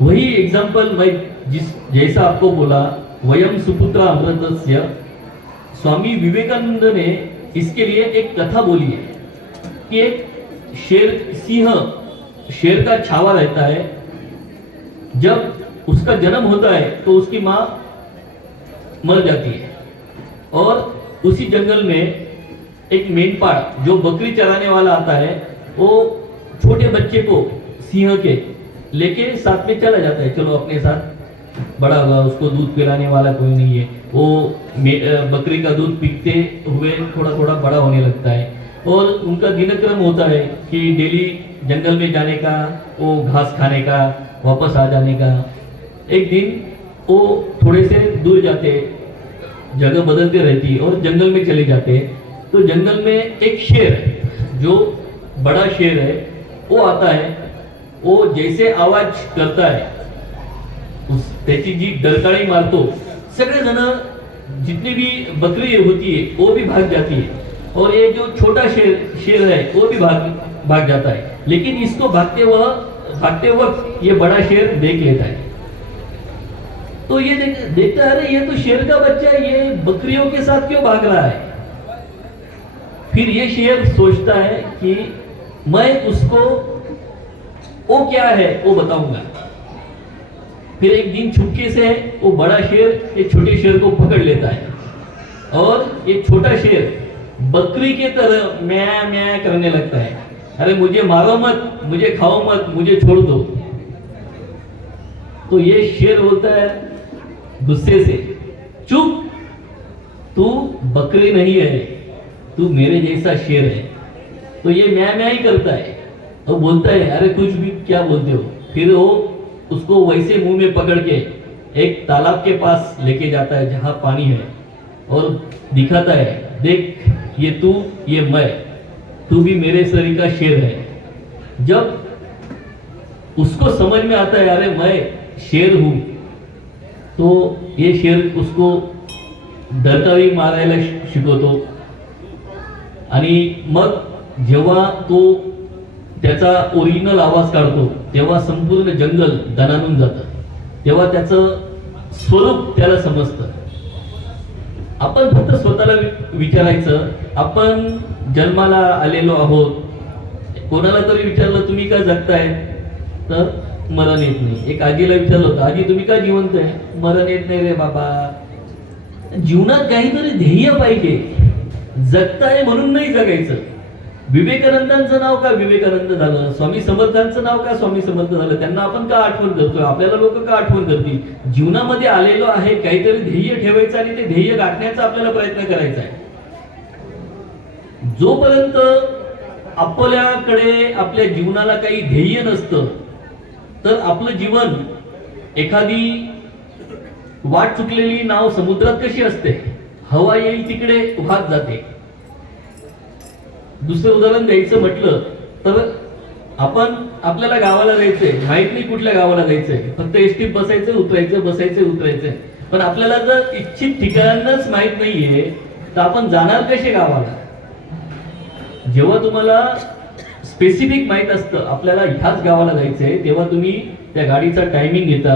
वही एग्जाम्पल मैं जैसा आपको बोला, वयम सुपुत्र अमृतस्य, स्वामी विवेकानंद ने इसके लिए एक कथा बोली है कि एक शेर का छावा रहता है। जब उसका जन्म होता है तो उसकी माँ मर जाती है और उसी जंगल में एक मेंढपाल जो बकरी चराने वाला आता है, वो छोटे बच्चे को सिंह के लेके साथ में चला जाता है, चलो अपने साथ बड़ा होगा, उसको दूध पिलाने वाला कोई नहीं है। वो बकरी का दूध पीते हुए थोड़ा थोड़ा बड़ा होने लगता है और उनका दिनक्रम होता है कि डेली जंगल में जाने का, वो घास खाने का, वापस आ जाने का। एक दिन वो थोड़े से दूर जाते, जगह बदलते रहती और जंगल में चले जाते। तो जंगल में एक शेर है, जो बड़ा शेर है, वो आता है। वो जैसे आवाज करता है, त्याची जी डरकाळी मारतो, सगळे जण जितनी भी बकरी होती है वो भी भाग जाती है और ये जो छोटा शेर है वो भी भाग जाता है। लेकिन इसको भागते वक्त ये बड़ा शेर देख लेता है। तो ये देखता है, अरे ये तो शेर का बच्चा है, ये बकरियों के साथ क्यों भाग रहा है। फिर ये शेर सोचता है कि मैं उसको वो क्या है वो बताऊंगा। फिर एक दिन छुपके से वो बड़ा शेर ये छोटे शेर को पकड़ लेता है और ये छोटा शेर बकरी के तरह म्या म्या करने लगता है, अरे मुझे मारो मत, मुझे खाओ मत, मुझे छोड़ दो। तो ये शेर बोलता है गुस्से से, चुप, तू बकरी नहीं है, तू मेरे जैसा शेर है। तो ये म्या म्या ही करता है और बोलता है, अरे कुछ भी क्या बोलते हो। फिर वो उसको वैसे मुंह में पकड़ के एक तालाब के पास लेके जाता है जहां पानी है और दिखाता है, देख ये तू, ये मैं, तू भी मेरे शरीर का शेर है। जब उसको समझ में आता है, अरे मैं शेर हूं, तो ये शेर उसको डरकाळी मारायला शिकवतो आणि मग जेव्हा तो त्याचा ओरिजिनल आवाज काढतो तेव्हा संपूर्ण जंगल दणाणून जातं, तेव्हा त्याचं स्वरूप त्याला समजतं। आपण फक्त स्वतःला विचारायचं, आपण जन्माला आलेलो आहोत, कोणाला तरी विचारलं तुम्ही का जगताय, तर मरण येत नाही। एक आजीला विचारलं होतं, आजी तुम्ही का जिवंत आहे, मरण येत नाही रे बाबा। जीवनात काहीतरी ध्येय पाहिजे, जगताय म्हणून नाही जगायचं। विवेकानंदांचं नाव का विवेकानंद झालं, स्वामी समर्थांचं नाव का स्वामी समर्थ झालं, त्यांना आपण का आठवण करतोय, आपल्याला लोक का आठवण करतील। जीवनामध्ये आलेलो आहे, काहीतरी ध्येय ठेवायचं आणि ते ध्येय गाठण्याचा आपल्याला प्रयत्न करायचा आहे। जोपर्यंत आपल्याकडे आपल्या जीवनाला काही ध्येय नसतं तर आपलं जीवन एखादी वाट चुकलेली नाव समुद्रात कशी असते, हवा येईल तिकडे वाहत जाते। दुसरं उदाहरण द्यायचं म्हटलं तर आपल्याला गावाला जायचंय, माहित नाही कुठल्या गावाला जायचंय, फक्त एसटीत बसायचं उतरायचं, बसायचं उतरायचं, पण आपल्याला जर इच्छित ठिकाणच माहित नाहीये तर आपण जाणार कसे गावाला। जेव्हा तुम्हाला स्पेसिफिक माहित असतं आपल्याला ह्याच गावाला जायचंय, तेव्हा तुम्ही त्या गाडीचा टायमिंग घेता,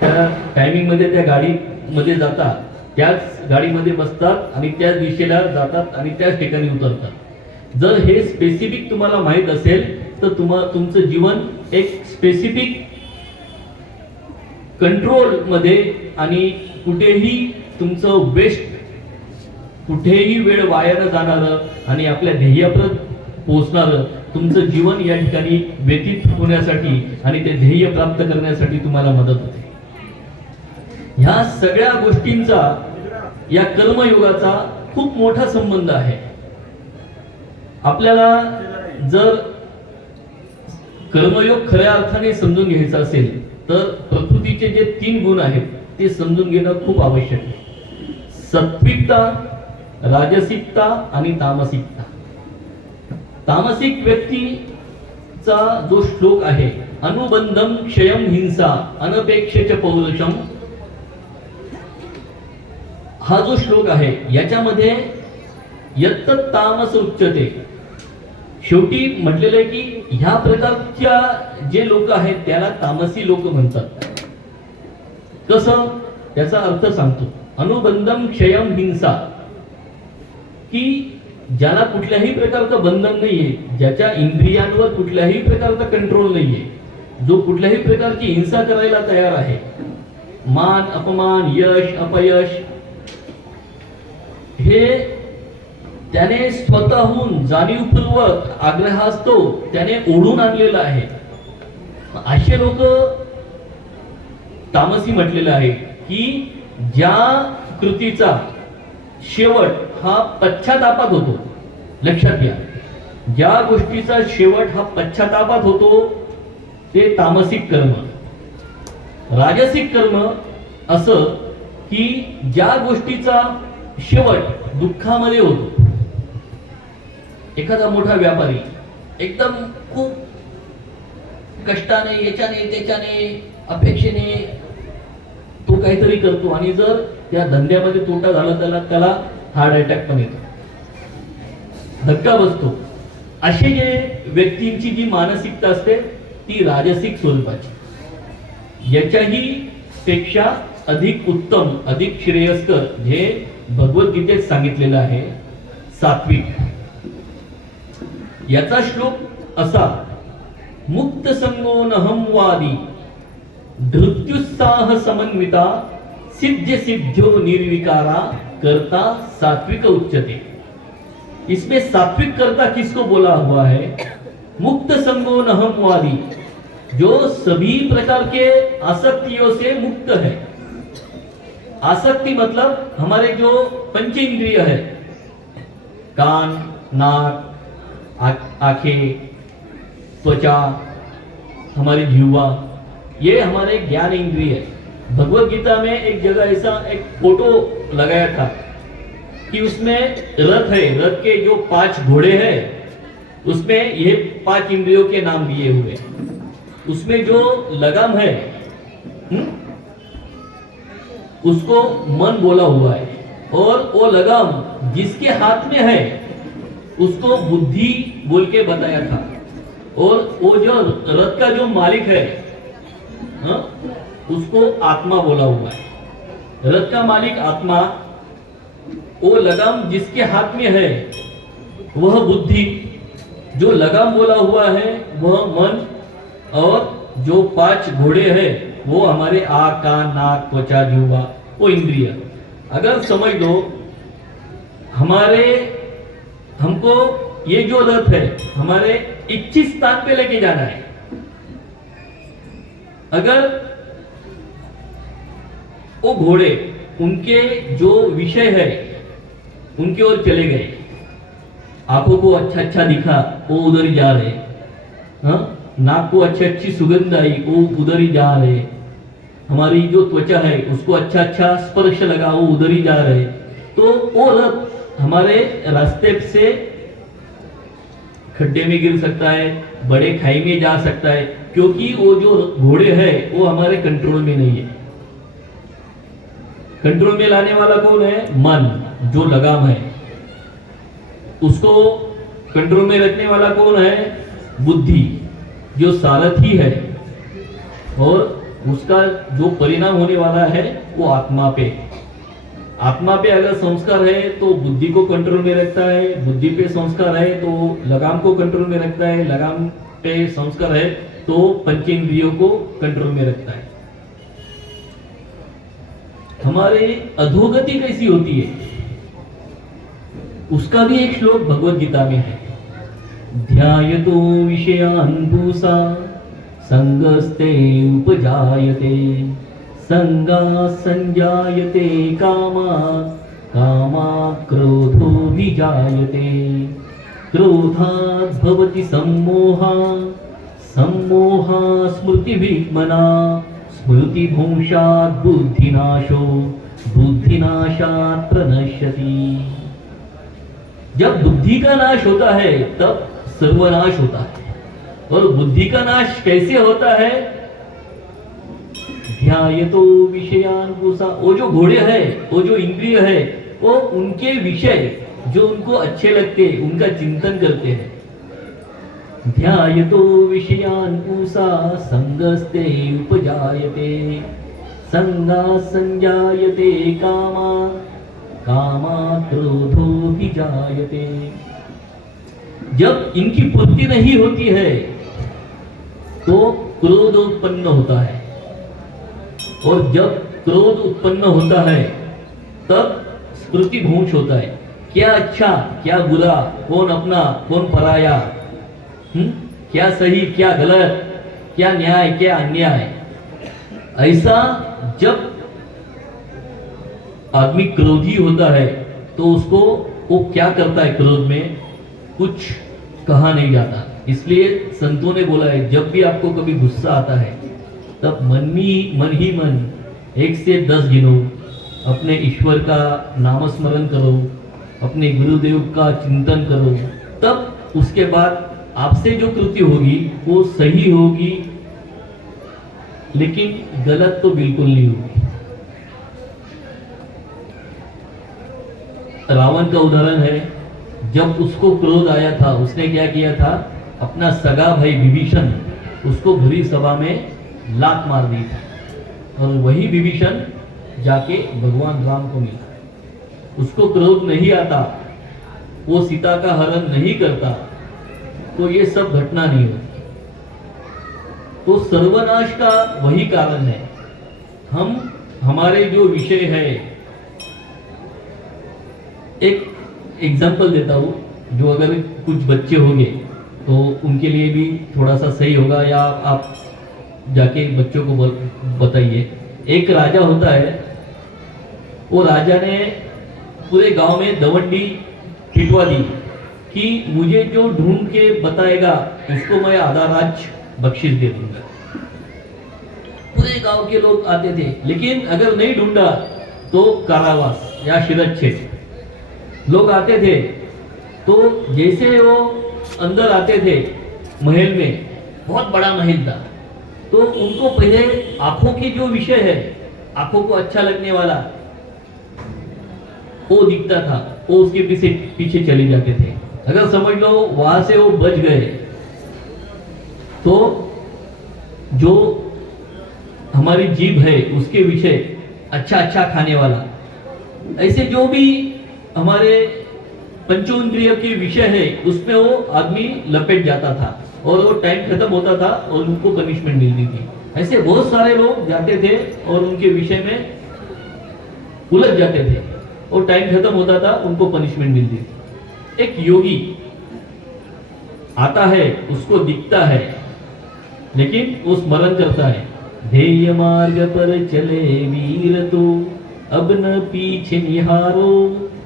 त्या टायमिंग मध्ये त्या गाडीमध्ये जाता, त्याच गाडीमध्ये बसतात आणि त्याच दिशेला जातात आणि त्याच ठिकाणी उतरतात। जर हे स्पेसिफिक तुम्हाला माहित असेल तर तुमचं जीवन एक स्पेसिफिक कंट्रोल मध्ये आणि कुठेही तुमचं वेस्ट, कुठेही वेळ वाया न जाणारं आणि आपल्या ध्येयापर्यंत पोहोचणारं तुमचं जीवन या ठिकाणी व्यतीत होण्यासाठी आणि ते ध्येय प्राप्त करण्यासाठी तुम्हाला मदत होते। ह्या सगळ्या गोष्टींचा या कर्मयोगाचा खूप मोठा संबंध आहे। आपल्याला जर कर्मयोग खऱ्या अर्थाने समजून घ्यायचा असेल तर प्रकृतीचे जे 3 गुण आहेत ते समजून घेणं खूप आवश्यक आहे। सात्विकता, राजसिकता आणि तामसिकता। तामसिक व्यक्तीचा जो श्लोक आहे, अनुबंधम क्षयम हिंसा अनपेक्षेच पौरुषम, हा जो श्लोक आहे याच्यामध्ये यत्त तामस उच्यते, शेवटी म्हटलेलं आहे की ह्या प्रकारच्या जे लोक आहेत त्याला तामसी लोक म्हणतात. कसं, त्याचा अर्थ सांगतो. अनुबंधम क्षयम हिंसा, की ज्याला कुठल्याही प्रकारचं बंधन नाहीये, ज्याच्या इंद्रियांवर कुठल्याही प्रकारचा कंट्रोल नाहीये, जो कुठल्याही प्रकारची हिंसा करायला तयार आहे, मान अपमान यश अपयश हे त्याने स्वतःहून जाणीवपूर्वक आग्रहास्तव त्याने ओढून आणलेला आहे, असे लोक तामसी म्हटलेलं आहे. की ज्या कृतीचा शेवट हा पश्चातापात होतो, लक्षात घ्या, ज्या गोष्टीचा शेवट हा पश्चातापात होतो ते तामसिक कर्म. राजसिक कर्म असं की ज्या गोष्टीचा शेवट दुःखामध्ये होतो. एखादा मोठा व्यापारी एकदम खूप कष्टाने, याच्याने त्याच्याने अपेक्षेने तो काहीतरी करतो आणि जर त्या धंद्यामध्ये तोटा झाला त्याला हार्ट अटॅक पण येतो, धक्का बसतो. असे जे व्यक्तींची जी मानसिकता असते ती राजसिक स्वरूपाची. याच्याही पेक्षा अधिक उत्तम, अधिक श्रेयस्कर जे भगवद्गीतेत सांगितलेलं आहे सात्विक. याचा श्लोक असा, मुक्त संगो नहमवादी धृत्युत्साह समन्विता सिद्ध सिद्ध्यो निर्विकारा कर्ता सात्विक उच्यते. इसमें सात्विक कर्ता किसको बोला हुआ है? मुक्त संगो नहमवादी, जो सभी प्रकार के आसक्तियों से मुक्त है. आसक्ति मतलब हमारे जो पंच इंद्रिय है, कान नाक आंखें त्वचा हमारी जीवा, ये हमारे ज्ञान इंद्रिय है. भगवत गीता में एक जगह ऐसा एक फोटो लगाया था कि उसमें रथ है, रथ के जो 5 घोड़े हैं उसमें ये 5 इंद्रियों के नाम दिए हुए. उसमें जो लगाम है उसको मन बोला हुआ है, और वो लगाम जिसके हाथ में है उसको बुद्धि बोल के बताया था. और वो जो रथ का जो मालिक है उसको आत्मा बोला हुआ है. रथ का मालिक आत्मा, वो लगाम जिसके हाथ में है वह बुद्धि, जो लगाम बोला हुआ है वह मन, और जो 5 घोड़े हैं वो हमारे आँख कान नाक त्वचा जीवा, वो इंद्रिय. अगर समझ लो हमको ये जो रथ है हमारे इच्छित स्थान पे लेके जाना है. अगर वो घोड़े उनके जो विषय है उनके ओर चले गए, आंखों को अच्छा अच्छा दिखा वो उधर ही जा रहे, नाक को अच्छी अच्छी सुगंध आई वो उधर ही जा रहे, हमारी जो त्वचा है उसको अच्छा अच्छा स्पर्श लगा वो उधर ही जा रहे, तो वो रथ हमारे रास्ते से खड्डे में गिर सकता है, बड़े खाई में जा सकता है, क्योंकि वो जो घोड़े हैं वो हमारे कंट्रोल में नहीं है. कंट्रोल में लाने वाला कौन है? मन, जो लगाम है. उसको कंट्रोल में रखने वाला कौन है? बुद्धि, जो सारथी है. और उसका जो परिणाम होने वाला है वो आत्मा पे. आत्मा पे अगर संस्कार है तो बुद्धि को कंट्रोल में रखता है, बुद्धि पे संस्कार है तो लगाम को कंट्रोल में रखता है, लगाम पे संस्कार है तो पंचेंद्रियों को कंट्रोल में रखता है. हमारे अधोगति कैसी होती है उसका भी एक श्लोक भगवत गीता में है. ध्यायतो विषयान् पुंसा संगस्ते उपजायते, संगा संजायते कामा, कामा क्रोधो विजायते, क्रोधात् भवति सम्मोहा, सम्मोहा स्मृतिभिर्मना, स्मृतिभ्रंशात् बुद्धिनाशो, बुद्धिनाशात् प्रणश्यति. जब बुद्धि का नाश होता है तब सर्वनाश होता है. और बुद्धि का नाश कैसे होता है? ध्यायतो विषयानुपुसा, वो जो घोड़े है, वो जो इंद्रिय है, वो उनके विषय जो उनको अच्छे लगते हैं उनका चिंतन करते हैं। ध्यायतो विषयानुपुसा संगस्ते उपजायते, संगा संजायते कामा, कामा क्रोधो भी जायते। जब इनकी पूर्ति नहीं होती है तो क्रोध उत्पन्न होता है, और जब क्रोध उत्पन्न होता है तब स्मृति भ्रंश होता है। क्या अच्छा क्या बुरा, कौन अपना कौन पराया, क्या सही क्या गलत, क्या न्याय क्या अन्याय। ऐसा जब आदमी क्रोधी होता है तो उसको वो क्या करता है, क्रोध में कुछ कहा नहीं जाता। इसलिए संतों ने बोला है जब भी आपको कभी गुस्सा आता है तब मन ही मन 1 से 10 गिनो, अपने ईश्वर का नामस्मरण करो, अपने गुरुदेव का चिंतन करो, तब उसके बाद आपसे जो कृति होगी वो सही होगी, लेकिन गलत तो बिल्कुल नहीं होगी। रावण का उदाहरण है, जब उसको क्रोध आया था उसने क्या किया था, अपना सगा भाई विभीषण उसको भूरी सभा में लात मार दी थी, और वही विभीषण जाके भगवान राम को मिला। उसको क्रोध नहीं आता, वो सीता का हरण नहीं करता, तो ये सब घटना नहीं होती। तो सर्वनाश का वही कारण है। हम हमारे जो विषय है, एक एग्जाम्पल देता हूँ, जो अगर कुछ बच्चे होंगे तो उनके लिए भी थोड़ा सा सही होगा, या आप जाके बच्चों को बताइए। एक राजा होता है, वो राजा ने पूरे गांव में दवंडी पिटवा दी कि मुझे जो ढूंढ के बताएगा उसको मैं आधा राज्य बख्शिश दे दूंगा। पूरे गांव के लोग आते थे, लेकिन अगर नहीं ढूंढा तो कारावास या शिरच्छेद। लोग आते थे तो जैसे वो अंदर आते थे महल में, बहुत बड़ा महल था, तो उनको पहले आंखों की जो विषय है, आंखों को अच्छा लगने वाला वो दिखता था, वो उसके पीछे चले जाते थे। अगर समझ लो वहां से वो बच गए तो जो हमारी जीभ है उसके विषय अच्छा अच्छा खाने वाला, ऐसे जो भी हमारे पंचोंद्रिय के विषय है उसमें वो आदमी लपेट जाता था, और वो टाइम खत्म होता था और उनको पनिशमेंट मिलती थी। ऐसे बहुत सारे लोग जाते थे और उनके विषय में उलझ जाते थे, और टाइम खत्म होता था, उनको पनिशमेंट मिलती थी। एक योगी आता है, उसको दिखता है, लेकिन वो स्मरण करता है, ध्येय मार्ग पर चले वीर तो अब न पीछे निहारो,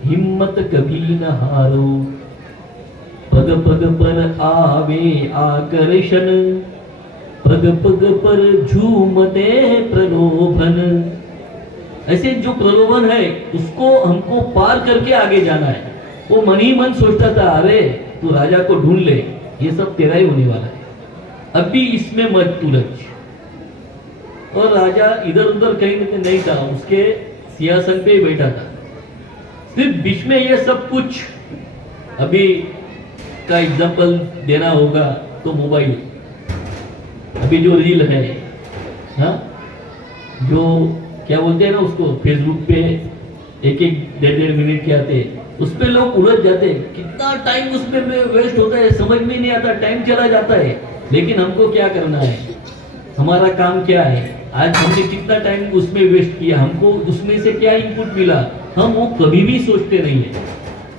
हिम्मत कभी न हारो, पग पग पर आवे आकर्षण, पग पग पर झूमते प्रलोभन। ऐसे जो प्रलोभन है उसको हमको पार करके आगे जाना है। वो मन ही मन सोचता था, अरे तू राजा को ढूंढ ले, ये सब तेरा ही होने वाला है, अभी इसमें मत उलझ। और राजा इधर उधर कहीं नहीं था, उसके सिंहासन पे बैठा था। सिर्फ बीच में ये सब कुछ, अभी का एग्जांपल देना होगा तो मोबाइल, अभी जो रील है, हाँ, जो क्या बोलते हैं ना उसको, फेसबुक पे 1-1 डेढ़ मिनट के आते हैं, उस पे लोग उलझ जाते हैं। कितना टाइम उस पे वेस्ट होता है समझ में नहीं आता, टाइम चला जाता है। लेकिन हमको क्या करना है, हमारा काम क्या है, आज हमने कितना टाइम उसमें वेस्ट किया, हमको उसमें से क्या इनपुट मिला, हम वो कभी भी सोचते नहीं है,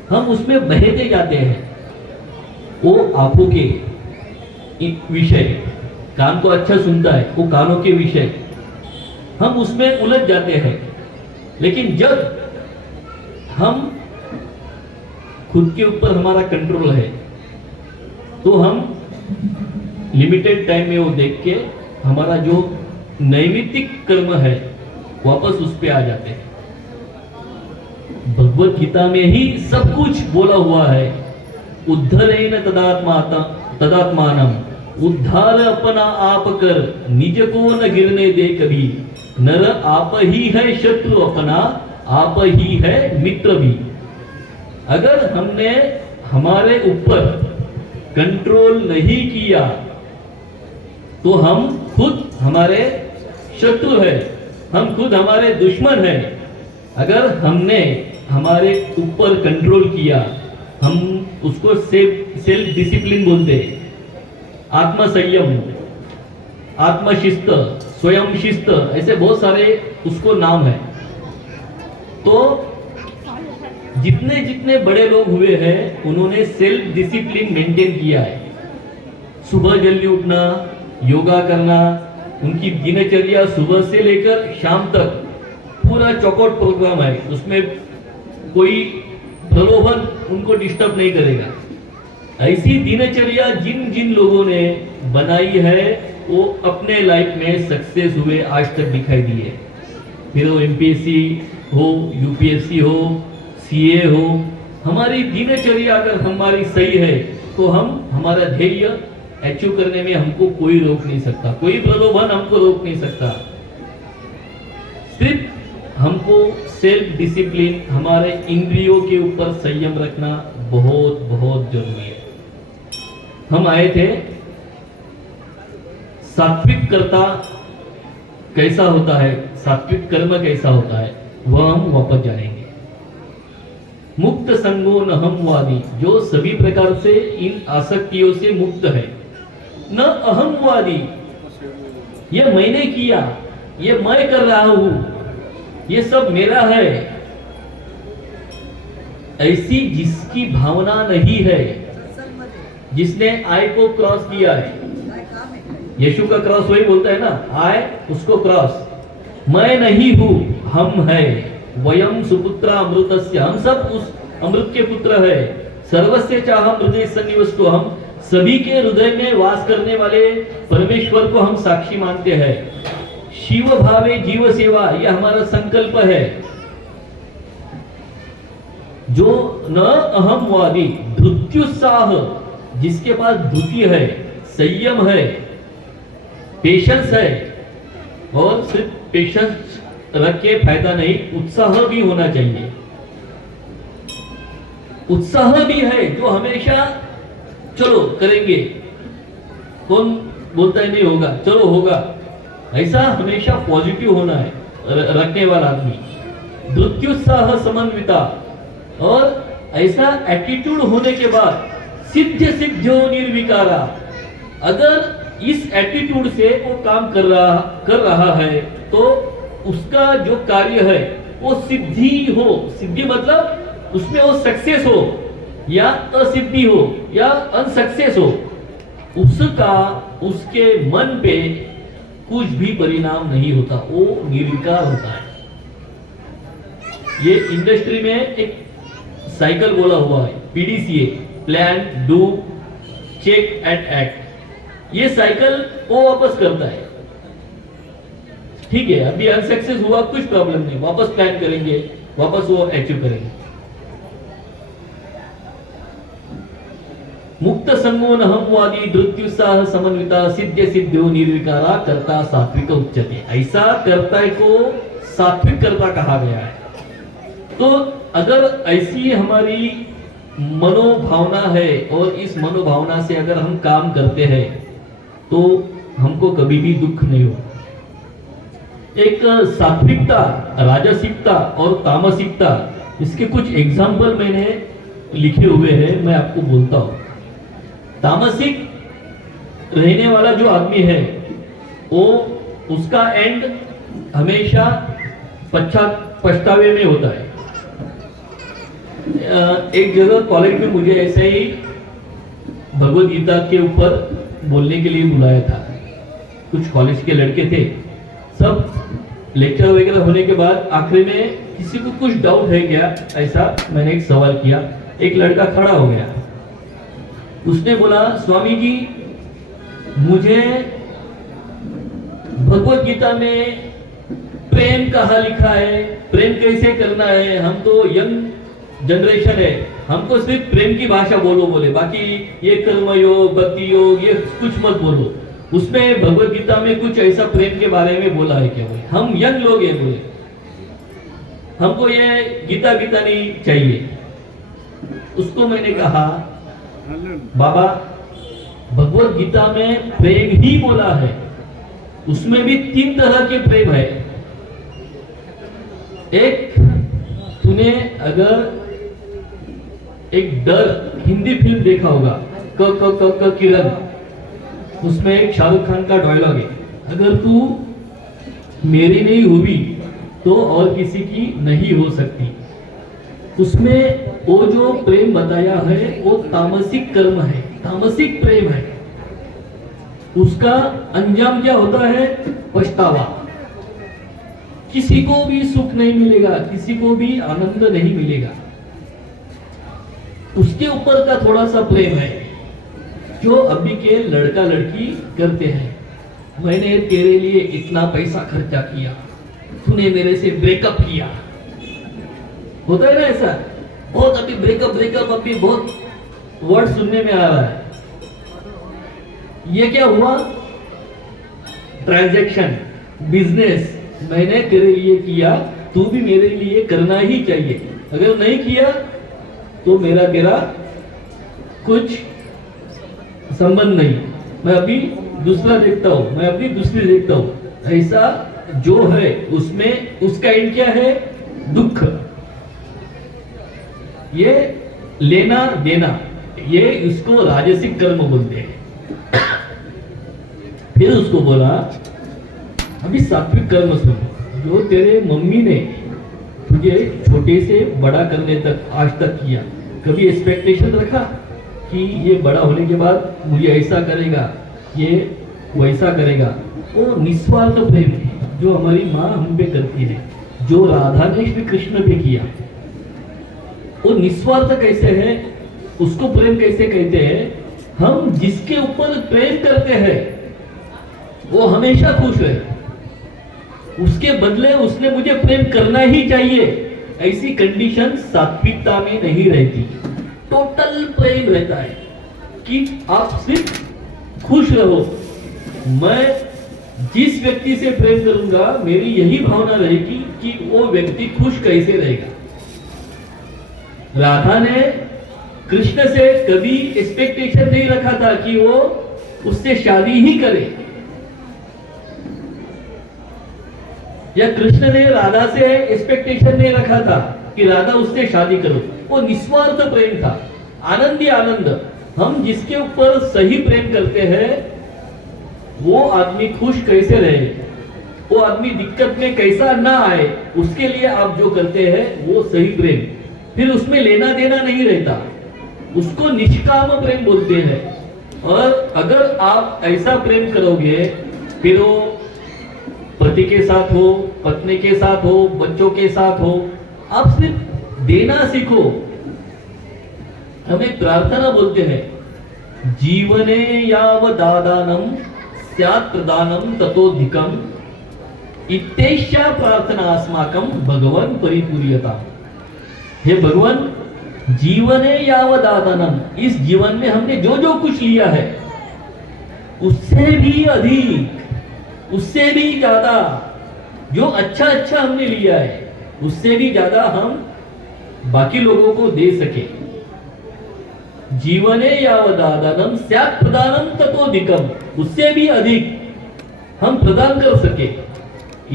हम उसमें बहते जाते हैं। वो आंखों के विषय, कान को अच्छा सुनता है, वो कानों के विषय, हम उसमें उलझ जाते हैं। लेकिन जब हम खुद के ऊपर हमारा कंट्रोल है तो हम लिमिटेड टाइम में वो देख के हमारा जो नैमित्तिक कर्म है वापस उस पे आ जाते हैं। भगवत गीता में ही सब कुछ बोला हुआ है, उद्धरेण तदात्मानम, उद्धार अपना आप कर, निज को न गिरने दे कभी, नर आप ही है शत्रु अपना, आप ही है मित्र भी। अगर हमने हमारे ऊपर कंट्रोल नहीं किया तो हम खुद हमारे शत्रु है, हम खुद हमारे दुश्मन है। अगर हमने हमारे ऊपर कंट्रोल किया, हम उसको सेल्फ डिसिप्लिन बोलते हैं, आत्म संयम, आत्मशिस्त, स्वयं शिस्त, ऐसे बहुत सारे उसको नाम है। तो जितने जितने बड़े लोग हुए हैं उन्होंने सेल्फ डिसिप्लिन मेंटेन किया है। सुबह जल्दी उठना, योगा करना, उनकी दिनचर्या सुबह से लेकर शाम तक पूरा चौकआउट प्रोग्राम है, उसमें कोई प्रलोभन उनको डिस्टर्ब नहीं करेगा। ऐसी दिनचर्या जिन जिन लोगों ने बनाई है वो अपने लाइफ में सक्सेस हुए, आज तक दिखाई दिए। फिर वो एमपीएससी हो, यूपीएससी हो, सीए हो, हमारी दिनचर्या अगर हमारी सही है तो हम हमारा ध्येय अचीव करने में हमको कोई रोक नहीं सकता, कोई प्रलोभन हमको रोक नहीं सकता। सिर्फ हमको सेल्फ डिसिप्लिन, हमारे इंद्रियों के ऊपर संयम रखना बहुत बहुत जरूरी है। हम आए थे सात्विक कर्ता कैसा होता है, सात्विक कर्म कैसा होता है, वह हम वापस जानेंगे। मुक्त संगो न हमवादी, जो सभी प्रकार से इन आसक्तियों से मुक्त है। न अहमवादी, ये मैंने किया, ये मैं कर रहा हूं, ये सब मेरा है, ऐसी जिसकी भावना नहीं है, जिसने आई को क्रॉस किया है। यीशु का क्रॉस वही बोलता है ना, आई उसको क्रॉस, मैं नहीं हूं, हम है। वयम सुपुत्रा अमृतस्य, हम सब उस अमृत के पुत्र है। सर्वस्य चाह हृदय सन्निवस्तु, हम सभी के हृदय में वास करने वाले परमेश्वर को हम साक्षी मानते हैं। शिव भावे जीव सेवा, यह हमारा संकल्प है। जो न अहमवादी, धृत्युत्साह, जिसके पास धृति है, संयम है, पेशेंस है, और सिर्फ पेशेंस रख के फायदा नहीं, उत्साह भी होना चाहिए। उत्साह भी है जो हमेशा चलो करेंगे, कौन बोलता है नहीं होगा, चलो होगा, ऐसा हमेशा पॉजिटिव होना है रखने वाला आदमी। धृत्युत्साह समन्विता, और ऐसा एटीट्यूड होने के बाद सिद्ध सिद्धो निर्विकारा, अगर इस एटीट्यूड से वो काम कर रहा है तो उसका जो कार्य है वो सिद्धि हो। सिद्धि मतलब उसमें वो सक्सेस हो या असिद्धि हो या अनसक्सेस हो, उसका उसके मन पे कुछ भी परिणाम नहीं होता, वो निर्विकार होता है। ये इंडस्ट्री में एक साइकिल बोला हुआ है, PDCA, plan do check and act. ये साइकिल वो वापस करता है। ठीक है, अभी अनसक्सेस हुआ, कुछ प्रॉब्लम नहीं, वापस प्लान करेंगे, वापस वो अचीव करेंगे। मुक्त संगो न हमवादी, धृत्युत्साह समन्विता, सिद्ध सिद्धो निर्विकारा, कर्ता सात्विक उच्यते। ऐसा कर्ता को सात्विक कर्ता कहा गया है। तो अगर ऐसी हमारी मनोभावना है और इस मनोभावना से अगर हम काम करते हैं तो हमको कभी भी दुख नहीं हो। एक सात्विकता, राजसिकता और तामसिकता, इसके कुछ एग्जाम्पल मैंने लिखे हुए हैं, मैं आपको बोलता हूं। तामसिक रहने वाला जो आदमी है वो उसका एंड हमेशा पछतावे में होता है। एक जगह कॉलेज में मुझे ऐसे ही भगवद गीता के ऊपर बोलने के लिए बुलाया था। कुछ कॉलेज के लड़के थे, सब लेक्चर वगैरह होने के बाद आखिरी में किसी को कुछ डाउट है क्या, ऐसा मैंने एक सवाल किया। एक लड़का खड़ा हो गया, उसने बोला, स्वामी जी मुझे भगवद गीता में प्रेम कहाँ लिखा है, प्रेम कैसे करना है, हम तो यंग जनरेशन है, हमको सिर्फ प्रेम की भाषा बोलो बोले, बाकी ये कर्म योग, भक्ति योग, ये कुछ मत बोलो। उसमें भगवत गीता में कुछ ऐसा प्रेम के बारे में बोला है क्या? बोले हम यंग लोग हैं, बोले हमको ये गीता गीता नहीं चाहिए। उसको मैंने कहा बाबा भगवत गीता में प्रेम ही बोला है, उसमें भी 3 तरह के प्रेम है। एक तूने अगर एक डर हिंदी फिल्म देखा होगा, क क क क किरण, उसमें एक शाहरुख खान का डायलॉग है, अगर तू मेरी नहीं हुई तो और किसी की नहीं हो सकती। उसमें वो जो प्रेम बताया है वो तामसिक कर्म है, तामसिक प्रेम है। उसका अंजाम क्या होता है? पछतावा। किसी को भी सुख नहीं मिलेगा, किसी को भी आनंद नहीं मिलेगा। उसके ऊपर का थोड़ा सा प्रेम है जो अभी के लड़का लड़की करते हैं। मैंने तेरे लिए इतना पैसा खर्चा किया, तूने मेरे से ब्रेकअप किया। होता है ना ऐसा? बहुत अभी ब्रेकअप ब्रेकअप अभी बहुत वर्ड सुनने में आ रहा है। ये क्या हुआ? Transaction, business. मैंने तेरे लिए किया, तू भी मेरे लिए करना ही चाहिए। अगर नहीं किया तो मेरा तेरा कुछ संबंध नहीं। मैं अभी दूसरा देखता हूं, मैं अभी दूसरी देखता हूं। ऐसा जो है उसमें उसका एंड क्या है? दुख। ये लेना देना, ये इसको राजसिक कर्म बोलते हैं। फिर उसको बोला अभी सात्विक कर्म सुन, जो तेरे मम्मी ने तुझे छोटे से बड़ा करने तक आज तक किया, कभी एक्सपेक्टेशन रखा कि ये बड़ा होने के बाद मुझे ऐसा करेगा, ये वैसा करेगा? वो निस्वार्थ प्रेम है जो हमारी माँ हम पे करती है, जो राधा ने श्री कृष्ण पे किया। वो निस्वार्थ कैसे है? उसको प्रेम कैसे कहते हैं? हम जिसके ऊपर प्रेम करते हैं वो हमेशा खुश है, उसके बदले उसने मुझे प्रेम करना ही चाहिए, ऐसी कंडीशन सात्विकता में नहीं रहती। टोटल प्रेम रहता है कि आप सिर्फ खुश रहो। मैं जिस व्यक्ति से प्रेम करूंगा मेरी यही भावना रहेगी कि वो व्यक्ति खुश कैसे रहेगा। राधा ने कृष्ण से कभी एक्सपेक्टेशन नहीं रखा था कि वो उससे शादी ही करे, या कृष्ण ने राधा से एक्सपेक्टेशन नहीं रखा था कि राधा उससे शादी करो। वो निस्वार्थ प्रेम था, आनंद ही आनंद। हम जिसके ऊपर सही प्रेम करते हैं वो आदमी खुश कैसे रहे, वो आदमी दिक्कत में कैसा ना आए, उसके लिए आप जो करते हैं वो सही प्रेम। फिर उसमें लेना देना नहीं रहता, उसको निष्काम प्रेम बोलते हैं। और अगर आप ऐसा प्रेम करोगे, फिर वो पति के साथ हो, पत्नी के साथ हो, बच्चों के साथ हो, आप सिर्फ देना सीखो। हम एक प्रार्थना बोलते हैं, जीवने यावदादानम स्यात् प्रदानम ततोधिकम इत्येषा प्रार्थना अस्माकं भगवान परिपूर्यता। हे भगवान, जीवने यावदादानम, इस जीवन में हमने जो जो कुछ लिया है उससे भी अधिक, उससे भी ज्यादा, जो अच्छा अच्छा हमने लिया है उससे भी ज्यादा हम बाकी लोगों को दे सके। जीवने यावदादानम स्यात् प्रदानम ततोधिकम, उससे भी अधिक हम प्रदान कर सके।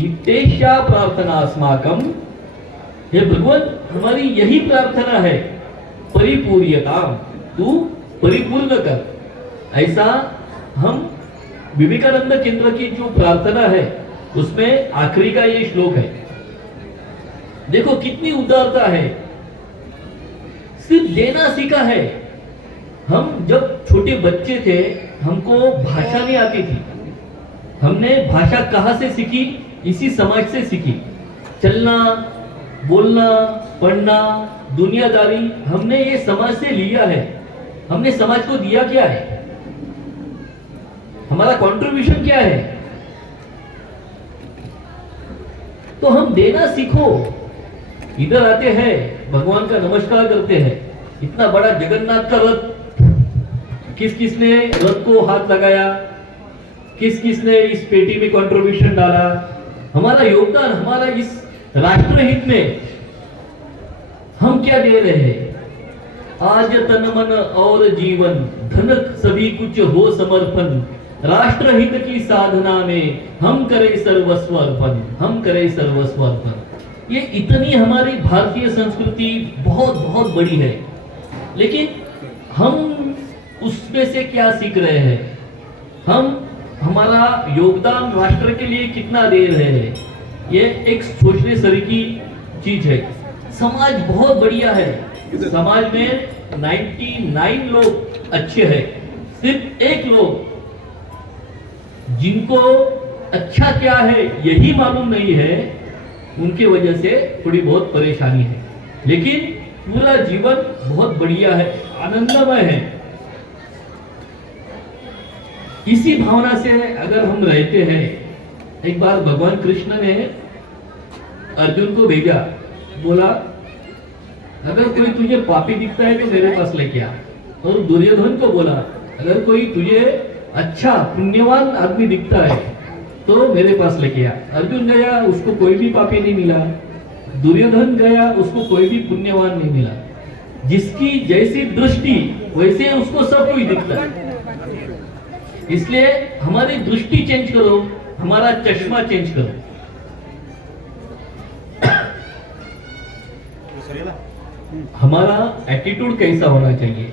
इत्येषा प्रार्थना अस्माकं, हे भगवान हमारी यही प्रार्थना है, परिपूर्यता, तू परिपूर्ण कर। ऐसा हम विवेकानंद केंद्र की जो प्रार्थना है उसमें आखिरी का ये श्लोक है। देखो कितनी उदारता है, सिर्फ देना सीखा है। हम जब छोटे बच्चे थे हमको भाषा नहीं आती थी, हमने भाषा कहां से सीखी? इसी समाज से सीखी। चलना, बोलना, पढ़ना, दुनियादारी हमने ये समाज से लिया है। हमने समाज को दिया क्या है? हमारा कंट्रीब्यूशन क्या है? तो हम देना सीखो। इधर आते हैं, भगवान का नमस्कार करते हैं, इतना बड़ा जगन्नाथ का रथ, किस किसने रथ को हाथ लगाया? किस किसने इस पेटी में कंट्रीब्यूशन डाला, हमारा योगदान, हमारा इस राष्ट्र हित में हम क्या दे रहे हैं। आज तन मन और जीवन धन सभी कुछ हो समर्पण, राष्ट्र हित की साधना में हम करें सर्वस्व अर्पण, हम करें सर्वस्व अर्पण। ये इतनी हमारी भारतीय संस्कृति बहुत बहुत बड़ी है, लेकिन हम उसमें से क्या सीख रहे हैं, हम हमारा योगदान राष्ट्र के लिए कितना दे रहे हैं, ये एक सोचने सर की चीज है। समाज बहुत बढ़िया है, समाज में 99 लोग अच्छे हैं, सिर्फ एक लोग जिनको अच्छा क्या है यही मालूम नहीं है, उनके वजह से थोड़ी बहुत परेशानी है, लेकिन पूरा जीवन बहुत बढ़िया है, आनंदमय है। इसी भावना से अगर हम रहते हैं, एक बार भगवान कृष्ण ने अर्जुन को भेजा, बोला अगर कोई तुझे पापी दिखता है तो मेरे पास लेके आ, और दुर्योधन को बोला अगर कोई तुझे अच्छा पुण्यवान आदमी दिखता है तो मेरे पास लेके आ। अर्जुन गया, उसको कोई भी पापी नहीं मिला, दुर्योधन गया, उसको कोई भी पुण्यवान नहीं मिला। जिसकी जैसी दृष्टि वैसे उसको सब कुछ दिखता है। इसलिए हमारी दृष्टि चेंज करो, हमारा चश्मा चेंज करो। हमारा एटीट्यूड कैसा होना चाहिए,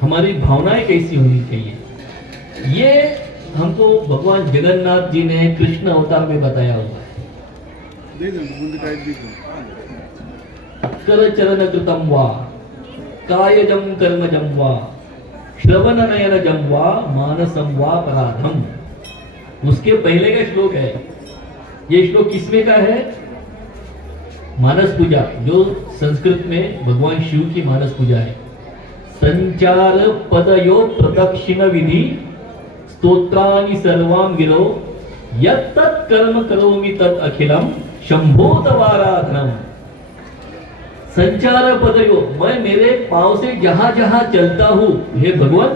हमारी भावनाएं कैसी होनी चाहिए, ये हमको भगवान जगन्नाथ जी ने कृष्ण अवतार में बताया हुआ है। कर चरण कृतम वा कायजम कर्मजम वा श्रवण नयनजम वा मानसम वा पराधम। उसके पहले का श्लोक है, ये श्लोक किसमें का है, मानस पूजा, जो संस्कृत में भगवान शिव की मानस पूजा है। संचार पदयो प्रदक्षिण विधि स्तोत्रानि सर्वां गिरो यत्तत् कर्म करोमि तत् अखिलम शंभो तवाराधनम। संचार पदयो, मैं मेरे पांव से जहां जहां चलता हूं हे भगवान,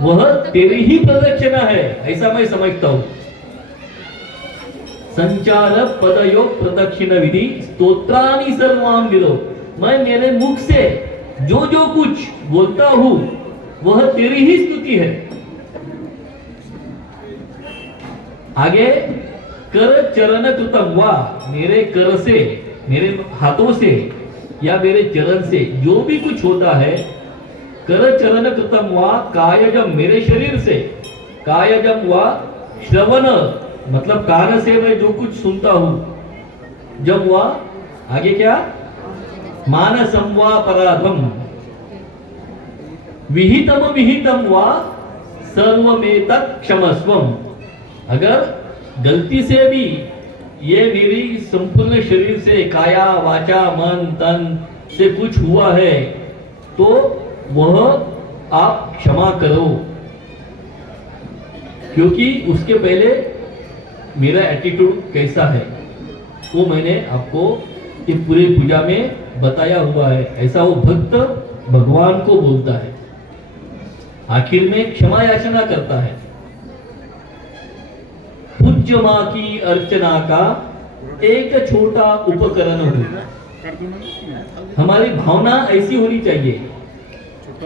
वह तेरी ही प्रदक्षिणा है, ऐसा मैं समझता हूं। संचार पदयो प्रदक्षिण विधि स्तोत्रानि सर्वां गिरो, मैं मेरे मुख से जो जो कुछ बोलता हूं वह तेरी ही स्तुति है। आगे कर चरण कृतम वा, मेरे कर से, मेरे हाथों से या मेरे चरण से जो भी कुछ होता है, कर चरण कृतम वा कायजम, मेरे शरीर से, कायजम वा श्रवण, मतलब कान से मैं जो कुछ सुनता हूं, जब हुआ आगे क्या, मानसम वा पराधम विहितम विहितम वा सर्वमेतत् क्षमस्वम। अगर गलती से भी ये मेरी संपूर्ण शरीर से, काया वाचा मन तन से कुछ हुआ है तो वह आप क्षमा करो, क्योंकि उसके पहले मेरा एटीट्यूड कैसा है वो मैंने आपको ये पूरे पूजा में बताया हुआ है। ऐसा वो भक्त भगवान को बोलता है, आखिर में क्षमा याचना करता है। पूज्य मां की अर्चना का एक छोटा उपकरण हो, हमारी भावना ऐसी होनी चाहिए।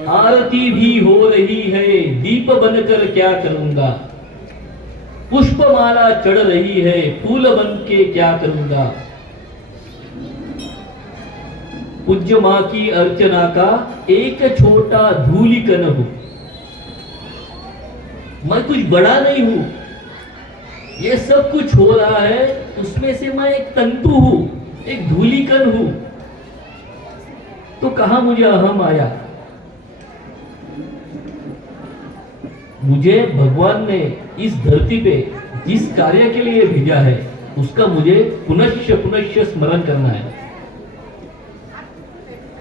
आरती भी हो रही है, दीप बनकर क्या करूंगा, पुष्पमाला चढ़ रही है, फूल बन के क्या करूंगा। पूज्य मां की अर्चना का एक छोटा धूलिकण हूं, मैं कुछ बड़ा नहीं हूं, ये सब कुछ हो रहा है उसमें से मैं एक तंतु हूं, एक धूलिकण हूं, तो कहां मुझे अहम आया। मुझे भगवान ने इस धरती पे जिस कार्य के लिए भेजा है उसका मुझे पुनश्च पुनश्च स्मरण करना है।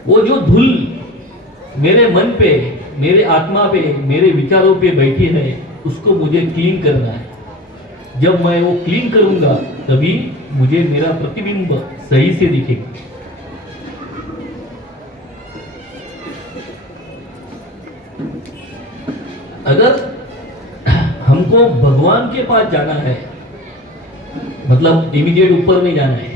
वो जो धूल मेरे मन पे, मेरे आत्मा पे, मेरे विचारों पे बैठी है उसको मुझे क्लीन करना है। जब मैं वो क्लीन करूंगा तभी मुझे मेरा प्रतिबिंब सही से दिखेगा। अगर हम हमको भगवान के पास जाना है, मतलब इमीडिएट ऊपर नहीं जाना है,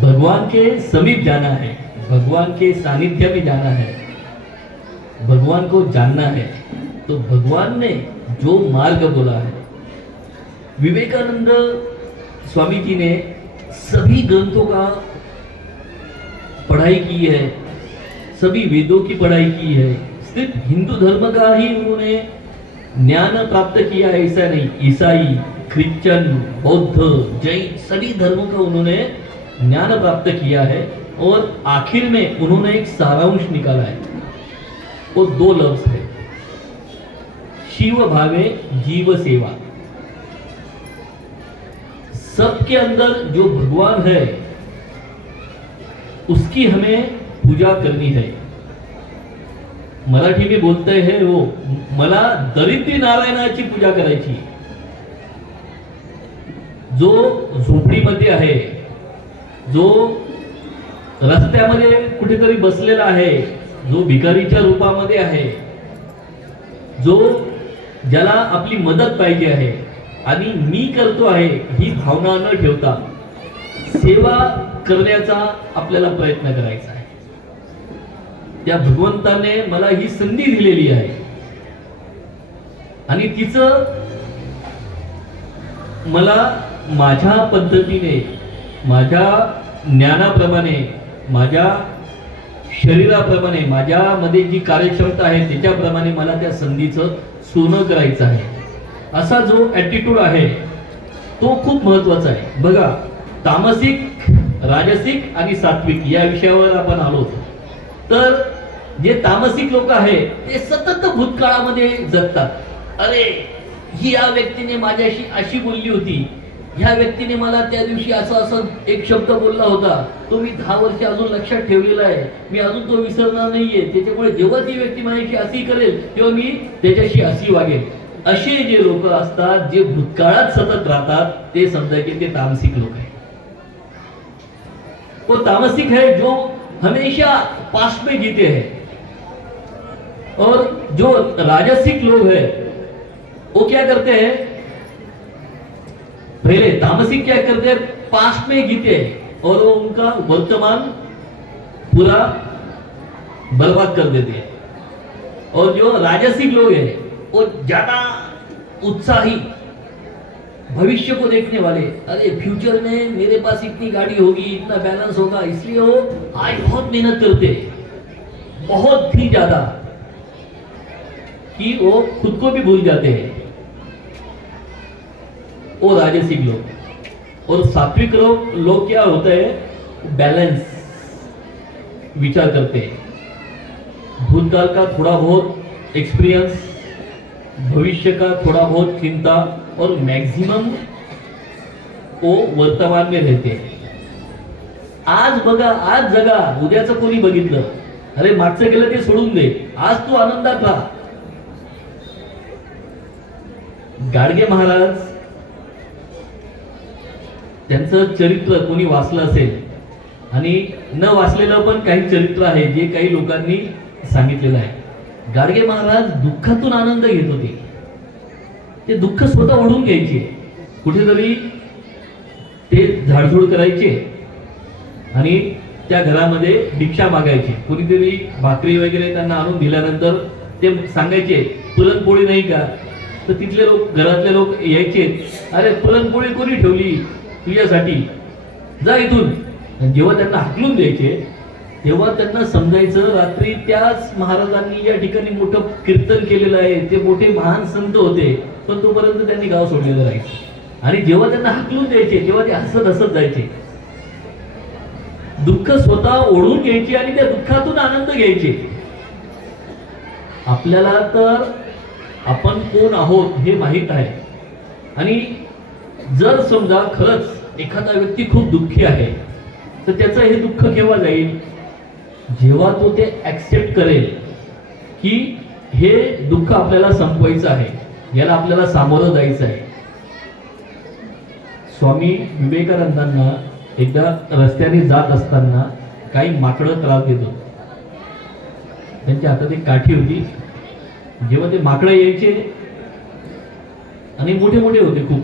भगवान के समीप जाना है, भगवान के सानिध्य में जाना है, भगवान को जानना है, तो भगवान ने जो मार्ग बोला है, विवेकानंद स्वामी जी ने सभी ग्रंथों का पढ़ाई की है, सभी वेदों की पढ़ाई की है, सिर्फ हिंदू धर्म का ही उन्होंने ज्ञान प्राप्त किया ऐसा नहीं, ईसाई, क्रिश्चियन, बौद्ध, जैन सभी धर्मों का उन्होंने ज्ञान प्राप्त किया है और आखिर में उन्होंने एक सारांश निकाला है। वो 2 लफ्ज है, शिव भावे जीव सेवा। सबके अंदर जो भगवान है उसकी हमें पूजा करनी है। मराठी में बोलते हैं वो, मला दरिद्री नारायणाची पूजा करायची। जो झोपडीमध्ये आहे, जो रस्त्यामध्ये कुठेतरी बसलेला आहे, जो भिकारीच्या रूपामध्ये आहे, जो ज्याला आपली मदत पाहिजे आहे आणि मी करतो आहे ही भावना न ठेवता सेवा करण्याचा आपल्याला प्रयत्न करायचा आहे। त्या भगवंताने मला ही संधी दिलेली आहे आणि तिचं मला माझ्या पद्धतीने, माझ्या ज्ञानाप्रमाणे, माझ्या शरीराप्रमाणे, माझ्यामध्ये जी कार्यक्षमता आहे त्याच्याप्रमाणे मला त्या संधीचं सोनं करायचं आहे। असा जो ॲटिट्यूड आहे तो खूप महत्वाचा आहे। बघा, तामसिक, राजसिक आणि सात्विक या विषयावर आपण आलो होतो। तर जे तामसिक लोक आहे ते सतत भूतकाळामध्ये जगतात। अरे, ही या व्यक्तीने माझ्याशी अशी बोलली होती, ह्या व्यक्तीने मला त्या दिवशी असं एक शब्द बोलला होता, तो मी 10 वर्ष अजून लक्षात ठेवलेला आहे, मी अजून तो विसरणार नाहीये। त्याच्यामुळे जेव्हा ती व्यक्ती माझ्याशी अशी करेल तेव्हा मी त्याच्याशी अशी वागेल। असे जे लोक असतात, जे भूतकाळात सतत राहतात, ते समजायचे ते तामसिक लोक आहेत। वो तामसिक है जो हमेशा पास्ट में जीते हैं, और जो राजसिक लोग हैं वो क्या करते हैं, पहले तामसिक क्या करते हैं, पास्ट में जीते हैं और वो उनका वर्तमान पूरा बर्बाद कर देते हैं। और जो राजसिक लोग हैं वो ज्यादा उत्साही, भविष्य को देखने वाले, अरे फ्यूचर में मेरे पास इतनी गाड़ी होगी, इतना बैलेंस होगा, इसलिए वो आज बहुत मेहनत करते हैं, बहुत ही ज्यादा, कि वो खुद को भी भूल जाते हैं। वो राजसिक लोग। और सात्विक लोग क्या होते हैं, बैलेंस विचार करते हैं, भूतकाल का थोड़ा बहुत एक्सपीरियंस, भविष्य का थोड़ा बहुत चिंता, और मैक्सिमम वो वर्तमान में रहते हैं। आज बघा, आज जगा, उद्याचं कोणी बघितलं, अरे मागचं गेलं ते सोडून दे, आज तू आनंदात राहा। गाडगे महाराज, त्यांचं चरित्र कोणी वाचलं असेल, आणि न वाचलेलं पण काही चरित्र आहे जे काही लोकांनी सांगितलेलं आहे। गाडगे महाराज दुःखातून आनंद घेत होते, ते दुःख स्वतः ओढून घ्यायचे, कुठेतरी ते झाडझूड करायचे आणि त्या घरामध्ये भिक्षा मागायचे। कोणीतरी भाकरी वगैरे त्यांना आणून दिल्यानंतर ते सांगायचे, पुरणपोळी नाही का, तर तिथले लोक, घरातले लोक यायचे, अरे पुरणपोळी कोणी ठेवली तुझ्यासाठी, जा इथून। जेव्हा त्यांना हाकलून द्यायचे तेव्हा त्यांना समजायचं, रात्री त्याच महाराजांनी या ठिकाणी मोठं कीर्तन केलेलं आहे, ते मोठे महान संत होते, पण तोपर्यंत त्यांनी गाव सोडलेलं राहायचं। आणि जेव्हा त्यांना हाकलून द्यायचे तेव्हा ते हसत हसत जायचे। दुःख स्वतः ओढून घ्यायचे आणि त्या दुःखातून आनंद घ्यायचे। आपल्याला तर आपण कोण आहोत हे माहित आहे, आणि जर समजा खरंच एखादा व्यक्ती खूप दुःखी आहे तर त्याचं हे दुःख केव्हा जाईल, जेव्हा तो ते ऍक्सेप्ट करेल की हे दुःख आपल्याला संपवायचं आहे, याला आपल्याला सामोरं जायचं आहे। स्वामी विवेकानंदांना एकदा रस्त्याने जात असताना काही माकडं त्रास देत होते। त्यांच्या हातात एक काठी होती, जेव्हा ते माकडं यायचे आणि मोठे मोठे होते खूप.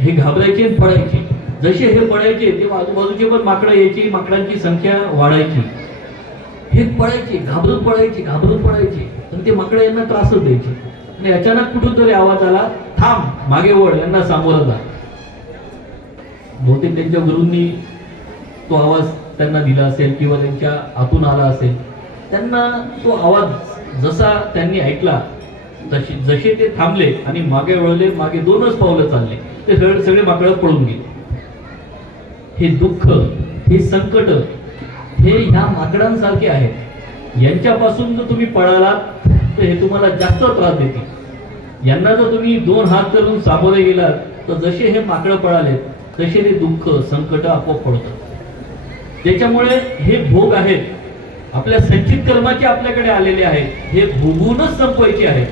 हे घाबरायचे आणि पळायचे. जसे हे पळायचे तेव्हा आजूबाजूचे पण माकडं यायची, माकडांची संख्या वाढायची. हे पळायचे, घाबरून पळायचे, घाबरून पळायचे, पण ते माकडं यांना त्रासच द्यायचे. आणि अचानक कुठून तरी आवाज आला, थांब, मागे वळ, यांना सामोरं जा. बहुतेक त्यांच्या गुरूंनी तो आवाज त्यांना दिला असेल किंवा त्यांच्या आतून आला असेल. त्यांना तो आवाज जसा त्यांनी ऐकला जसे ते थांबले आणि मागे वळले, मागे 2च पावलं चालले, ते सगळे माकडं पळून गेले. हे दुःख, हे संकट, हे ह्या माकडांसारखे आहेत. यांच्यापासून जर तुम्ही पळालात तर हे तुम्हाला जास्त त्रास देतील. यांना जर तुम्ही 2 हात करून सामोरे गेलात तर जसे हे माकडं पळाले तसे ते दुःख, संकट आपोआप पडतात. त्याच्यामुळे हे भोग आहेत, आपल्या संचित कर्माचे आपल्याकडे आलेले आहेत, हे भोगूनच संपवायचे आहेत.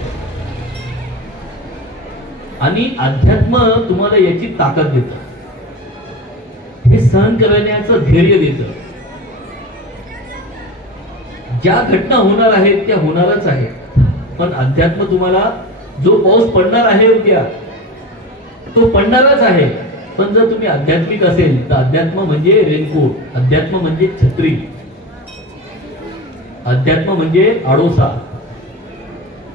आणि अध्यात्म तुम्हाला याची ताकद देतं, हे सहन करण्याचं धैर्य देतं. ज्या घटना होणार आहेत त्या होणारच आहेत, पण अध्यात्म तुम्हाला, जो पाऊस पडणार आहे उद्या तो पडणारच आहे. पण जर तुम्ही आध्यात्मिक असेल तर अध्यात्म म्हणजे रेनकोट, अध्यात्म म्हणजे छत्री, अध्यात्म म्हणजे आडोसा.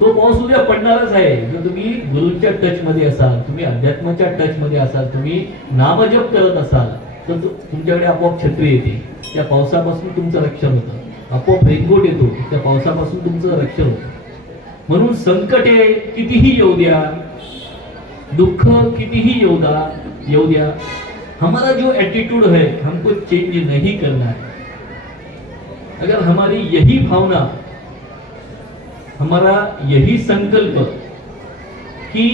तो पाऊस उद्या पडणारच आहे. जर तुम्ही गुरूंच्या टच मध्ये असाल, तुम्ही अध्यात्माच्या टच मध्ये असाल, तुम्ही नामजप करत असाल तर तुमच्याकडे आपोआप छत्री येते. त्या पावसापासून तुमचं रक्षण होतं. आपोआप रेनकोट येतो, त्या पावसापासून तुमचं रक्षण होतं. म्हणून संकटे कितीही येऊ द्या, दुःख कितीही येऊ द्या, हमारा जो एटीट्यूड है हमको चेंज नहीं करना है. अगर हमारी यही भावना, हमारा यही संकल्प कि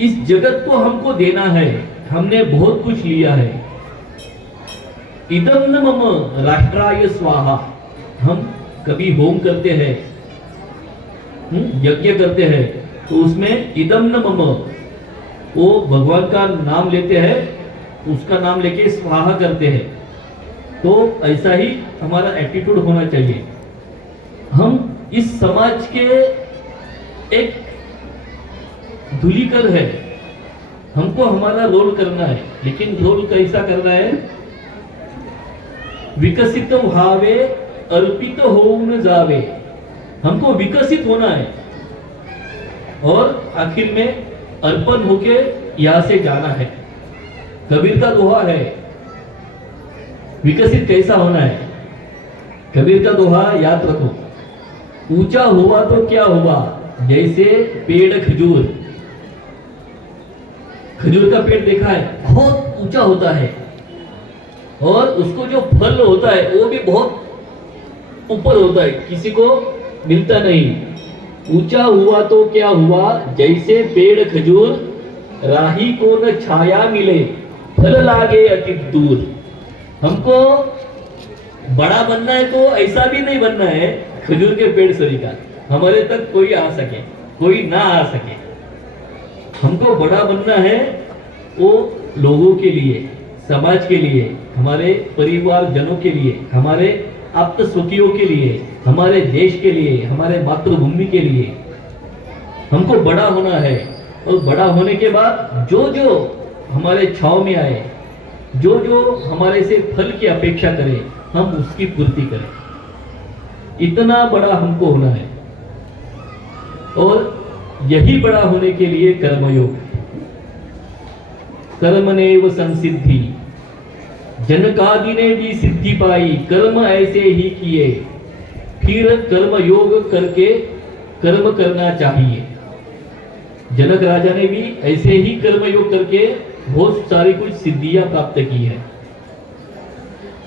इस जगत को हमको देना है, हमने बहुत कुछ लिया है, इदम न मम राष्ट्राय स्वाहा, हम कभी होम करते हैं, यज्ञ करते हैं, तो उसमें इदम न मम, वो भगवान का नाम लेते हैं, उसका नाम लेके स्वाहा करते हैं. तो ऐसा ही हमारा एटीट्यूड होना चाहिए. हम इस समाज के एक धूलिकण है, हमको हमारा रोल करना है. लेकिन रोल कैसा करना है? विकसित व्हावे, अर्पित होऊन जावे. हमको विकसित होना है और आखिर में अर्पण होके यहां से जाना है. कबीर का दोहा है, विकसित कैसा होना है? कबीर का दोहा याद रखो, ऊंचा हुआ तो क्या हुआ, जैसे पेड़ खजूर. खजूर का पेड़ देखा है, बहुत ऊंचा होता है और उसको जो फल होता है वो भी बहुत ऊपर होता है, किसी को मिलता नहीं. ऊंचा हुआ तो क्या हुआ, जैसे पेड़ खजूर, राही को न छाया मिले, फल लागे अति दूर. हमको बड़ा बनना है तो ऐसा भी नहीं बनना है खजूर के पेड़ सरीका, हमारे तक कोई आ सके, कोई ना आ सके. हमको बड़ा बनना है वो लोगों के लिए, समाज के लिए, हमारे परिवार जनों के लिए, हमारे आप्त सुखियों के लिए, हमारे देश के लिए, हमारे मातृभूमि के लिए हमको बड़ा होना है. और बड़ा होने के बाद जो जो हमारे छाव में आए, जो जो हमारे से फल की अपेक्षा करे, हम उसकी पूर्ति करें. इतना बड़ा हमको होना है. और यही बड़ा होने के लिए कर्मयोग, कर्मनेव संसिद्धि, जनकादि ने भी सिद्धि पाई, कर्म ऐसे ही किए, फिर कर्म योग करके कर्म करना चाहिए. जनक राजा ने भी ऐसे ही कर्म योग करके बहुत सारी कुछ सिद्धियां प्राप्त की है.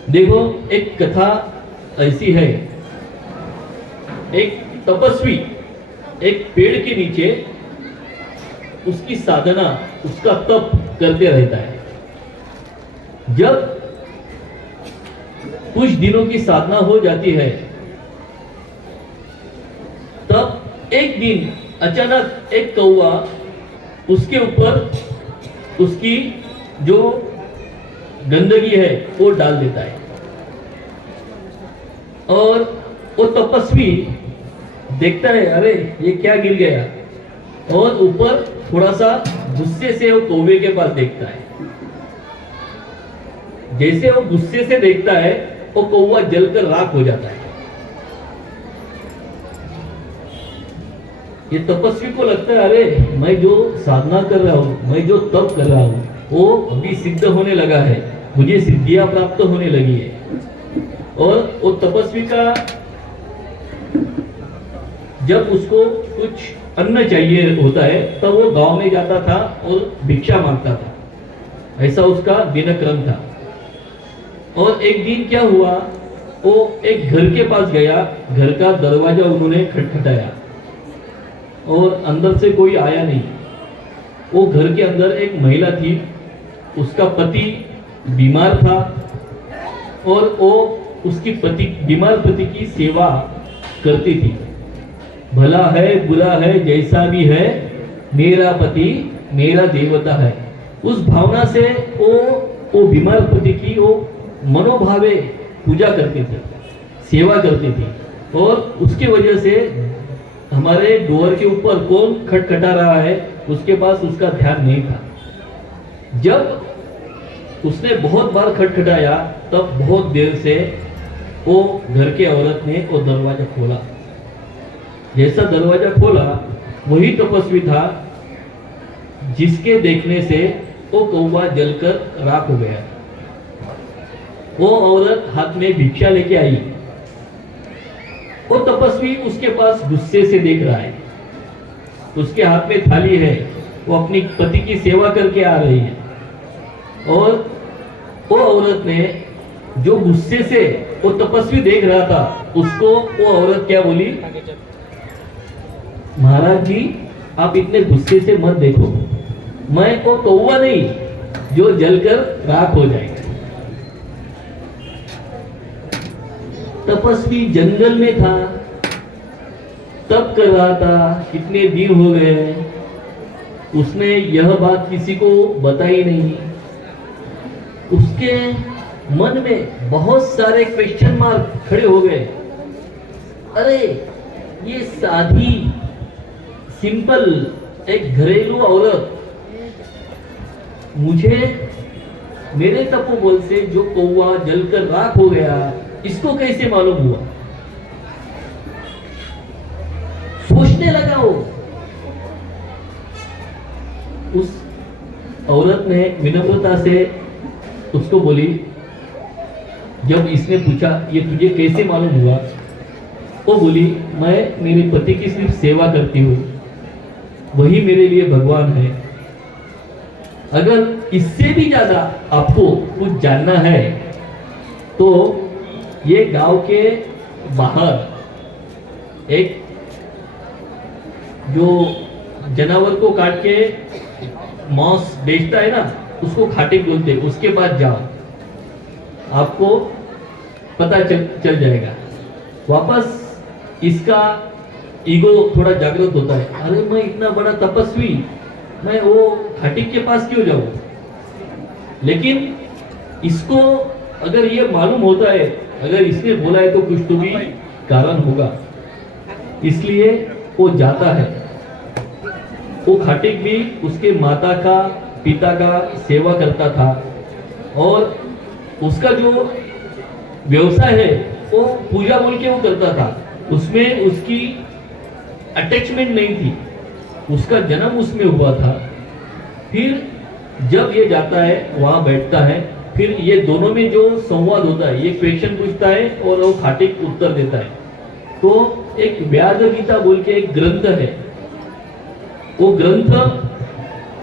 देखो एक कथा ऐसी है, एक तपस्वी एक पेड़ के नीचे उसकी साधना, उसका तप करते रहता है. जब कुछ दिनों की साधना हो जाती है तब एक दिन अचानक एक कौवा उसके ऊपर उसकी जो गंदगी है वो डाल देता है. और वो तपस्वी देखता है, अरे ये क्या गिर गया. और ऊपर थोड़ा सा गुस्से से वो कौवे के पास देखता है। जैसे वो गुस्से से देखता है वो कौवा जलकर राख हो जाता है। ये तपस्वी को लगता है अरे मैं जो साधना कर रहा हूं, मैं जो तप कर रहा हूं वो अभी सिद्ध होने लगा है, मुझे सिद्धियां प्राप्त होने लगी है। और वो तपस्वी का जब उसको कुछ अन्न चाहिए होता है तब वो गांव में जाता था और भिक्षा मांगता था, ऐसा उसका दिनक्रम था। और एक दिन क्या हुआ, वो एक घर के पास गया, घर का दरवाजा उन्होंने खटखटाया और अंदर से कोई आया नहीं। वो घर के अंदर एक महिला थी, उसका पति बीमार था और वो उसकी बीमार पति की सेवा करती थी। भला है बुरा है जैसा भी है, मेरा पति मेरा देवता है। उस भावना से वो बीमार पति की वो मनोभावे पूजा करती थी, सेवा करती थी। और उसके वजह से हमारे डोर के ऊपर कौन खटखटा रहा है उसके पास उसका ध्यान नहीं था। जब उसने बहुत बार खटखटाया तब बहुत देर से वो घर के औरत ने वो दरवाजा खोला। जैसा दरवाजा खोला वही तपस्वी था जिसके देखने से वो कौवा जलकर राख हो गया। वो औरत हाथ में भिक्षा लेके आई। वो तपस्वी उसके पास गुस्से से देख रहा है, उसके हाथ में थाली है, वो अपनी पति की सेवा करके आ रही है। और वो औरत ने जो गुस्से से वो तपस्वी देख रहा था उसको वो औरत क्या बोली, महाराज जी आप इतने गुस्से से मत देखो, मैं वो कौवा नहीं जो जलकर राख हो जाएगा। तपस्वी जंगल में था, तप कर रहा था, कितने दिन हो गए, उसने यह बात किसी को बताई नहीं। उसके मन में बहुत सारे क्वेश्चन मार्क खड़े हो गए। अरे ये साधी सिंपल एक घरेलू औरत मुझे मेरे तपोबल से जो कौवा जलकर राख हो गया इसको कैसे मालूम हुआ। सोचने लगा वो। उस औरत ने विनम्रता से उसको बोली, जब इसने पूछा ये तुझे कैसे मालूम हुआ, वो बोली मैं मेरे पति की सिर्फ सेवा करती हूँ, वही मेरे लिए भगवान है। अगर इससे भी ज्यादा आपको कुछ जानना है तो ये गांव के बाहर एक जो जानवर को काट के मांस बेचता है ना, उसको खाटिक बोलते हैं, उसके पास जाओ, आपको पता चल जाएगा। वापस इसका ईगो थोड़ा जागृत होता है, अरे मैं इतना बड़ा तपस्वी, मैं वो खाटिक के पास क्यों जाऊं। लेकिन इसको अगर ये मालूम होता है, अगर इसने बोला है तो कुछ तो भी कारण होगा, इसलिए वो जाता है। वो खाटिक भी उसके माता का पिता का सेवा करता था और उसका जो व्यवसाय है वो पूजा बोल के वो करता था, उसमें उसकी अटैचमेंट नहीं थी, उसका जन्म उसमें हुआ था। फिर जब ये जाता है वहां बैठता है, फिर ये दोनों में जो संवाद होता है, ये क्वेश्चन पूछता है और वो खाटिक उत्तर देता है। तो एक व्याध गीता बोल के एक ग्रंथ है, वो ग्रंथ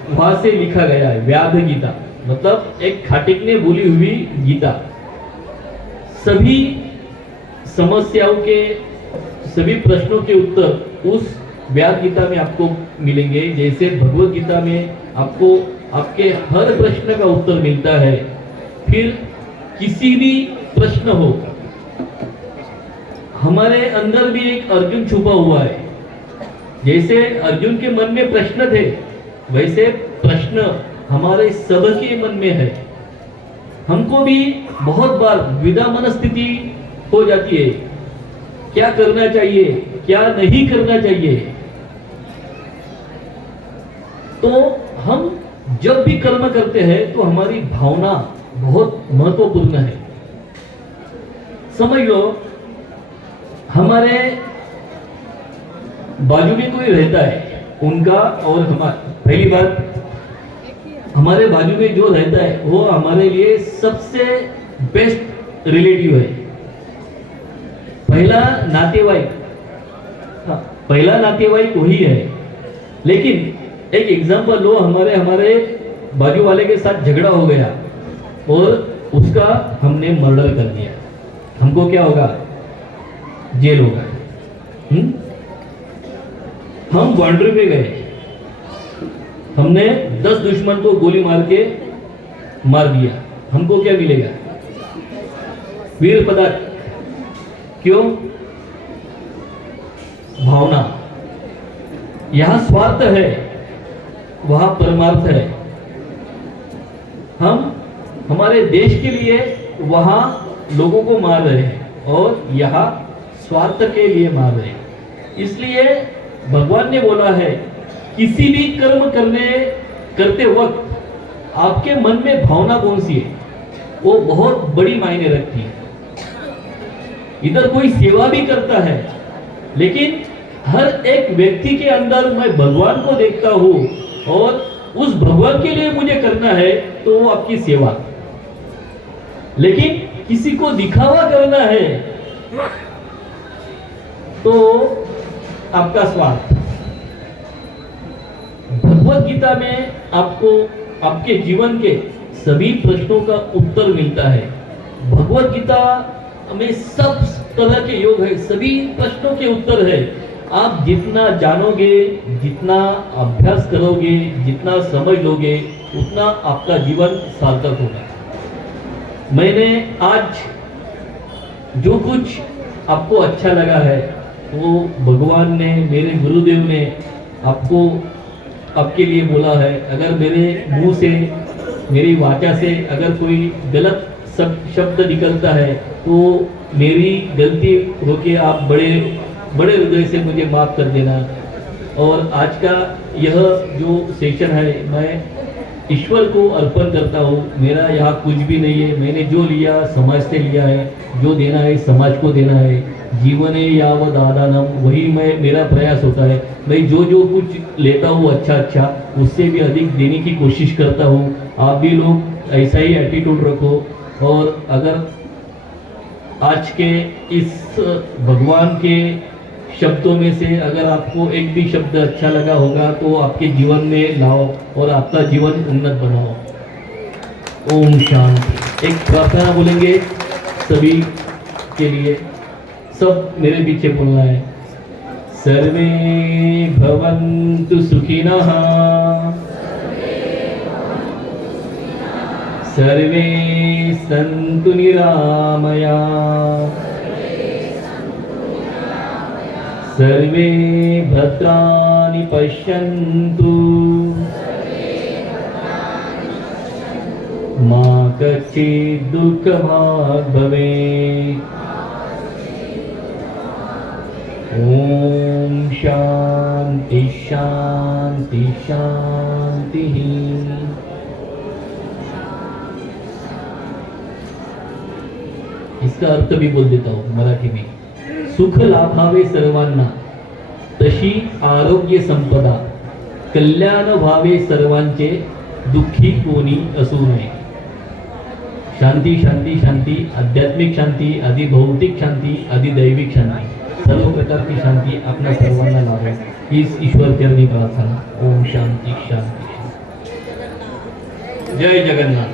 वहां से लिखा गया है, व्याध गीता मतलब एक खाटिक ने बोली हुई गीता। सभी समस्याओं के सभी प्रश्नों के उत्तर उस व्याध गीता में आपको मिलेंगे। जैसे भगवत गीता में आपको आपके हर प्रश्न का उत्तर मिलता है। फिर किसी भी प्रश्न हो, हमारे अंदर भी एक अर्जुन छुपा हुआ है। जैसे अर्जुन के मन में प्रश्न थे, वैसे प्रश्न हमारे सबके मन में है। हमको भी बहुत बार द्विधा मनस्थिति हो जाती है, क्या करना चाहिए क्या नहीं करना चाहिए। तो हम जब भी कर्म करते हैं तो हमारी भावना बहुत महत्वपूर्ण है। समझ लो, हमारे बाजू में कोई रहता है, उनका और हमारा, पहली बात हमारे बाजू में जो रहता है वो हमारे लिए सबसे बेस्ट रिलेटिव है, पहला नातेवाईक। हाँ, पहला नातेवाईक वही है। लेकिन एक एग्जांपल लो, हमारे बाजू वाले के साथ झगड़ा हो गया और उसका हमने मर्डर कर दिया, हमको क्या होगा? जेल होगा। हम बाउंड्री पे गए, हमने 10 दुश्मन को गोली मार के मार दिया, हमको क्या मिलेगा? वीर पदक। क्यों? भावना। यहां स्वार्थ है, वहां परमार्थ है। हम हमारे देश के लिए वहां लोगों को मार रहे हैं और यहां स्वार्थ के लिए मार रहे हैं। इसलिए भगवान ने बोला है, किसी भी कर्म करते वक्त आपके मन में भावना कौन सी है, वो बहुत बड़ी मायने रखती है। इधर कोई सेवा भी करता है, लेकिन हर एक व्यक्ति के अंदर मैं भगवान को देखता हूं और उस भगवान के लिए मुझे करना है, तो वो आपकी सेवा। लेकिन किसी को दिखावा करना है तो आपका स्वार्थ। भगवत गीता में आपको आपके जीवन के सभी प्रश्नों का उत्तर मिलता है। भगवत गीता में सब तरह के योग है, सभी प्रश्नों के उत्तर है। आप जितना जानोगे, जितना अभ्यास करोगे, जितना समझ लोगे, उतना आपका जीवन सार्थक होगा। मैंने आज जो कुछ आपको अच्छा लगा है वो भगवान ने, मेरे गुरुदेव ने आपको आपके लिए बोला है। अगर मेरे मुंह से, मेरी वाचा से अगर कोई गलत शब्द निकलता है तो मेरी गलती होके आप बड़े हृदय से मुझे माफ कर देना। और आज का यह जो सेशन है, मैं ईश्वर को अर्पण करता हूँ। मेरा यहाँ कुछ भी नहीं है, मैंने जो लिया समाज से लिया है, जो देना है समाज को देना है। जीवने यावद आदानम, वही मेरा प्रयास होता है। मैं जो कुछ लेता हूँ अच्छा उससे भी अधिक देने की कोशिश करता हूँ। आप भी लोग ऐसा ही एटीट्यूड रखो। और अगर आज के इस भगवान के शब्दों में से अगर आपको एक भी शब्द अच्छा लगा होगा तो आपके जीवन में लाओ और आपका जीवन उन्नत बनाओ। ओम शांति। एक प्रार्थना बोलेंगे सभी के लिए, सब मेरे पीछे बोलना है। सर्वे भवन्तु सुखिनः, सर्वे सन्तु निरामया, सर्वे भद्राणि पश्यन्तु, मा कश्चित् दुःखभाग् भवेत्। ओम शांति शांति शांति। इसका अर्थ भी बोल देता हूं मराठी में। सुख लाभावे सर्वांना, तशी आरोग्य संपदा, कल्याण व्हावे सर्वांचे, दुःखी कोणी असू नये। शांती शांती शांती, आध्यात्मिक शांती, आदि भौतिक शांती, आदि दैविक शांती, सर्व प्रकार की शांति अपना सर्वांना लाभो, इस ईश्वर चरणी प्रार्थना। ओम शांति शांति। जय जगन्नाथ।